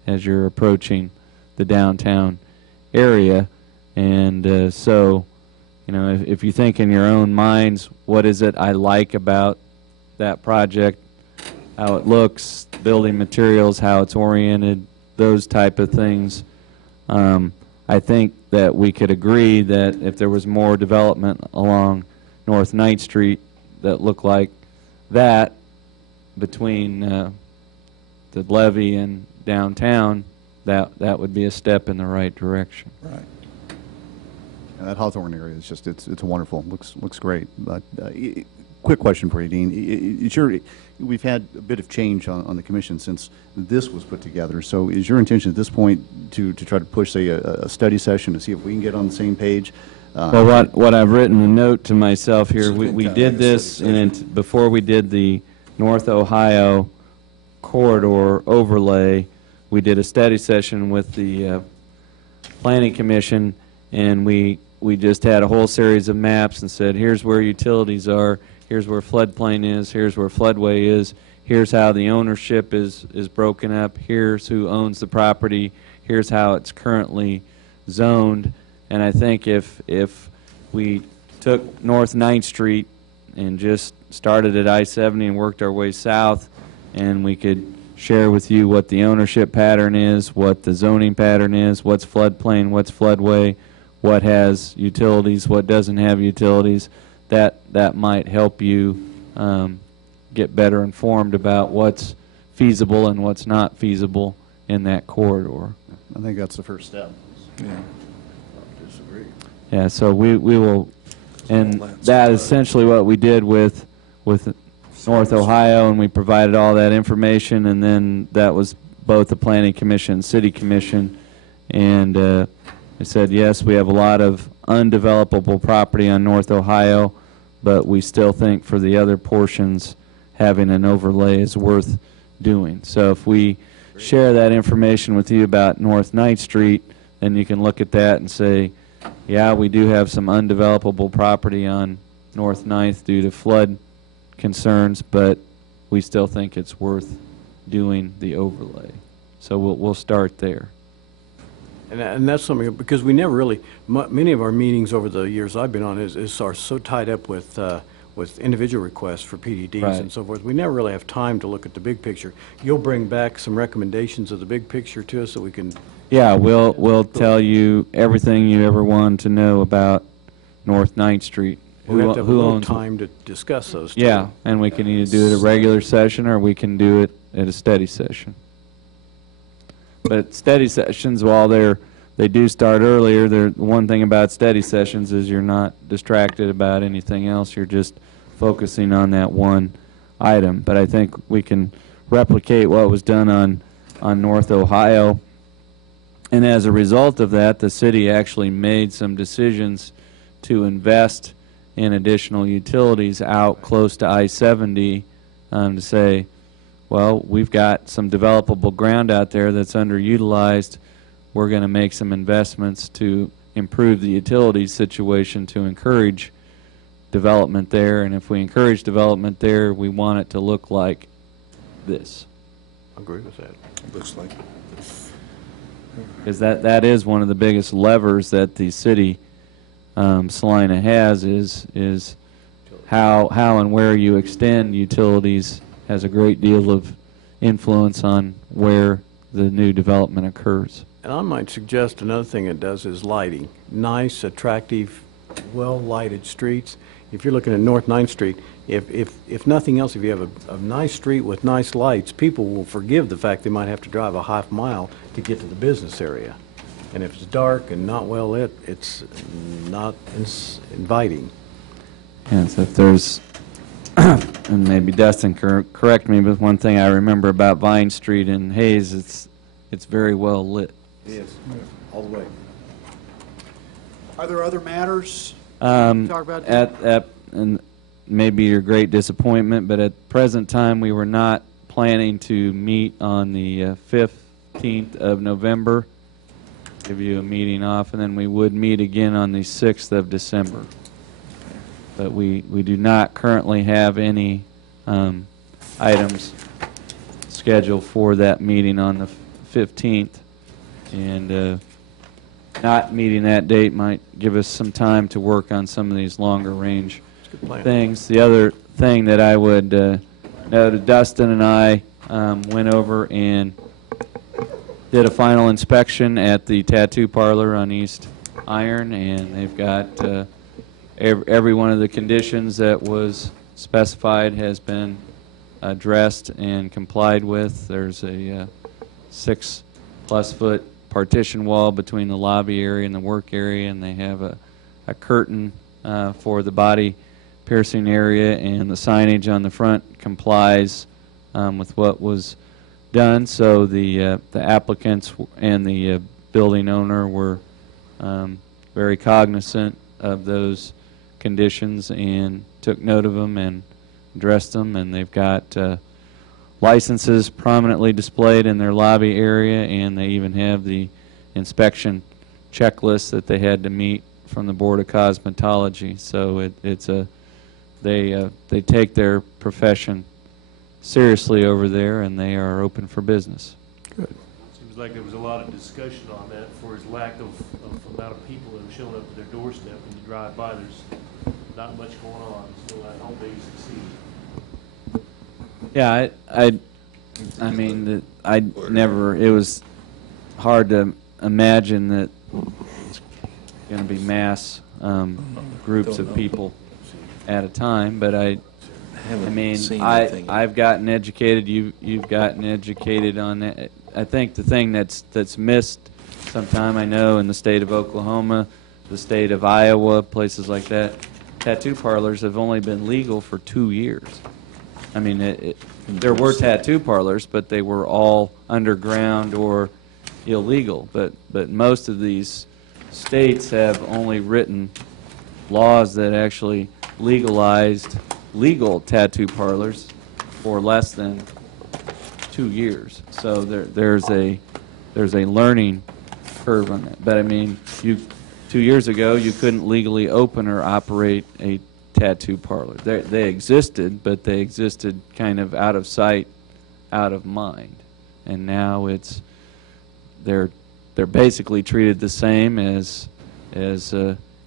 as you're approaching the downtown area. And so, you know, if you think in your own minds, what is it I like about that project, how it looks, building materials, how it's oriented, those type of things, I think that we could agree that if there was more development along North 9th Street that looked like that between the levee and downtown, that would be a step in the right direction. Right. And that Hawthorne area is just, it's wonderful. Looks great. But quick question for you, Dean. We've had a bit of change on the commission since this was put together. So is your intention at this point to try to push, say, a study session to see if we can get on the same page? Well, what I've written a note to myself here, we did this, and before we did the North Ohio corridor overlay, we did a study session with the Planning Commission, and we just had a whole series of maps and said, here's where utilities are, here's where floodplain is, here's where floodway is, here's how the ownership is broken up, here's who owns the property, here's how it's currently zoned. And I think if we took North 9th Street and just started at I-70 and worked our way south, and we could share with you what the ownership pattern is, what the zoning pattern is, what's floodplain, what's floodway, what has utilities, what doesn't have utilities, that might help you get better informed about what's feasible and what's not feasible in that corridor. I think that's the first step. Yeah. Yeah, so we will, and that is essentially what we did with North Ohio, and we provided all that information, and then that was both the Planning Commission and City Commission, and I said, yes, we have a lot of undevelopable property on North Ohio, but we still think for the other portions having an overlay is worth doing. So if we share that information with you about North 9th Street, then you can look at that and say, yeah, we do have some undevelopable property on North 9th due to flood concerns, but we still think it's worth doing the overlay. So we'll start there. And that's something, because we never really, many of our meetings over the years I've been on are so tied up with individual requests for PDDs Right. and so forth. We never really have time to look at the big picture. You'll bring back some recommendations of the big picture to us so we can... Yeah, we'll tell you everything you ever wanted to know about North 9th Street. We have to have a little owns it. time to discuss those too. Yeah, and we can either do it at a regular session or we can do it at a study session. But study sessions, while they do start earlier, the one thing about study sessions is you're not distracted about anything else. You're just focusing on that one item. But I think we can replicate what was done on North Ohio. And as a result of that, the city actually made some decisions to invest in additional utilities out close to I-70 to say, well, we've got some developable ground out there that's underutilized. We're going to make some investments to improve the utilities situation to encourage development there. And if we encourage development there, we want it to look like this. I agree with that. Looks like. Because that is one of the biggest levers that the city, Salina, has is how and where you extend utilities has a great deal of influence on where the new development occurs. And I might suggest another thing it does is lighting. Nice, attractive, well-lighted streets. If you're looking at North 9th Street, if nothing else, if you have a nice street with nice lights, people will forgive the fact they might have to drive a half mile to get to the business area. And if it's dark and not well lit, it's not inviting. Yes, if there's, and maybe Dustin correct me, but one thing I remember about Vine Street in Hayes, it's very well lit. Yes, all the way. Are there other matters? Talk about And maybe your great disappointment, but at present time, we were not planning to meet on the 15th of November, give you a meeting off, and then we would meet again on the 6th of December. But we do not currently have any items scheduled for that meeting on the 15th. And not meeting that date might give us some time to work on some of these longer range things. The other thing that I would note, Dustin and I went over and did a final inspection at the tattoo parlor on East Iron, and they've got every one of the conditions that was specified has been addressed and complied with. There's a 6+ foot partition wall between the lobby area and the work area, and they have a curtain for the body piercing area, and the signage on the front complies with what was done. So the applicants and the building owner were very cognizant of those conditions and took note of them and addressed them, and they've got licenses prominently displayed in their lobby area, and they even have the inspection checklist that they had to meet from the Board of Cosmetology. So they take their profession seriously over there, and they are open for business. Good. Seems like there was a lot of discussion on that for his lack of amount of people that have shown up at their doorstep. When you drive by, there's not much going on, so I hope they succeed. Yeah, I mean, I never, it was hard to imagine that it's going to be mass groups of people at a time, but I mean, I've gotten educated, you've gotten educated on that. I think the thing that's missed sometime, I know in the state of Oklahoma, the state of Iowa, places like that, tattoo parlors have only been legal for 2 years. I mean, there were tattoo parlors, but they were all underground or illegal. But most of these states have only written laws that actually legalized legal tattoo parlors for less than 2 years. So there's a learning curve on that. But I mean, 2 years ago, you couldn't legally open or operate a tattoo parlor. They existed, but they existed kind of out of sight, out of mind. And now they're basically treated the same as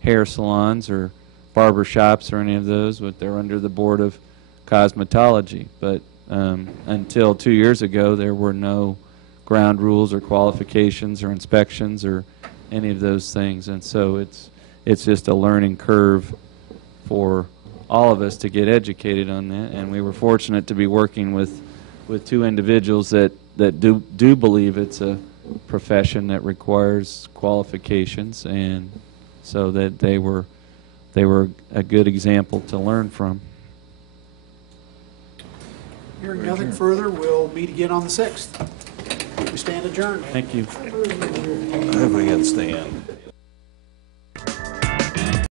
hair salons or barber shops or any of those, but they're under the Board of Cosmetology. But until 2 years ago, there were no ground rules or qualifications or inspections or any of those things. And so it's just a learning curve for all of us to get educated on that. And we were fortunate to be working with two individuals that do believe it's a profession that requires qualifications, and so that they were a good example to learn from. Hearing nothing further, we'll meet again on the 6th. We stand adjourned. Thank you. Everybody can stand.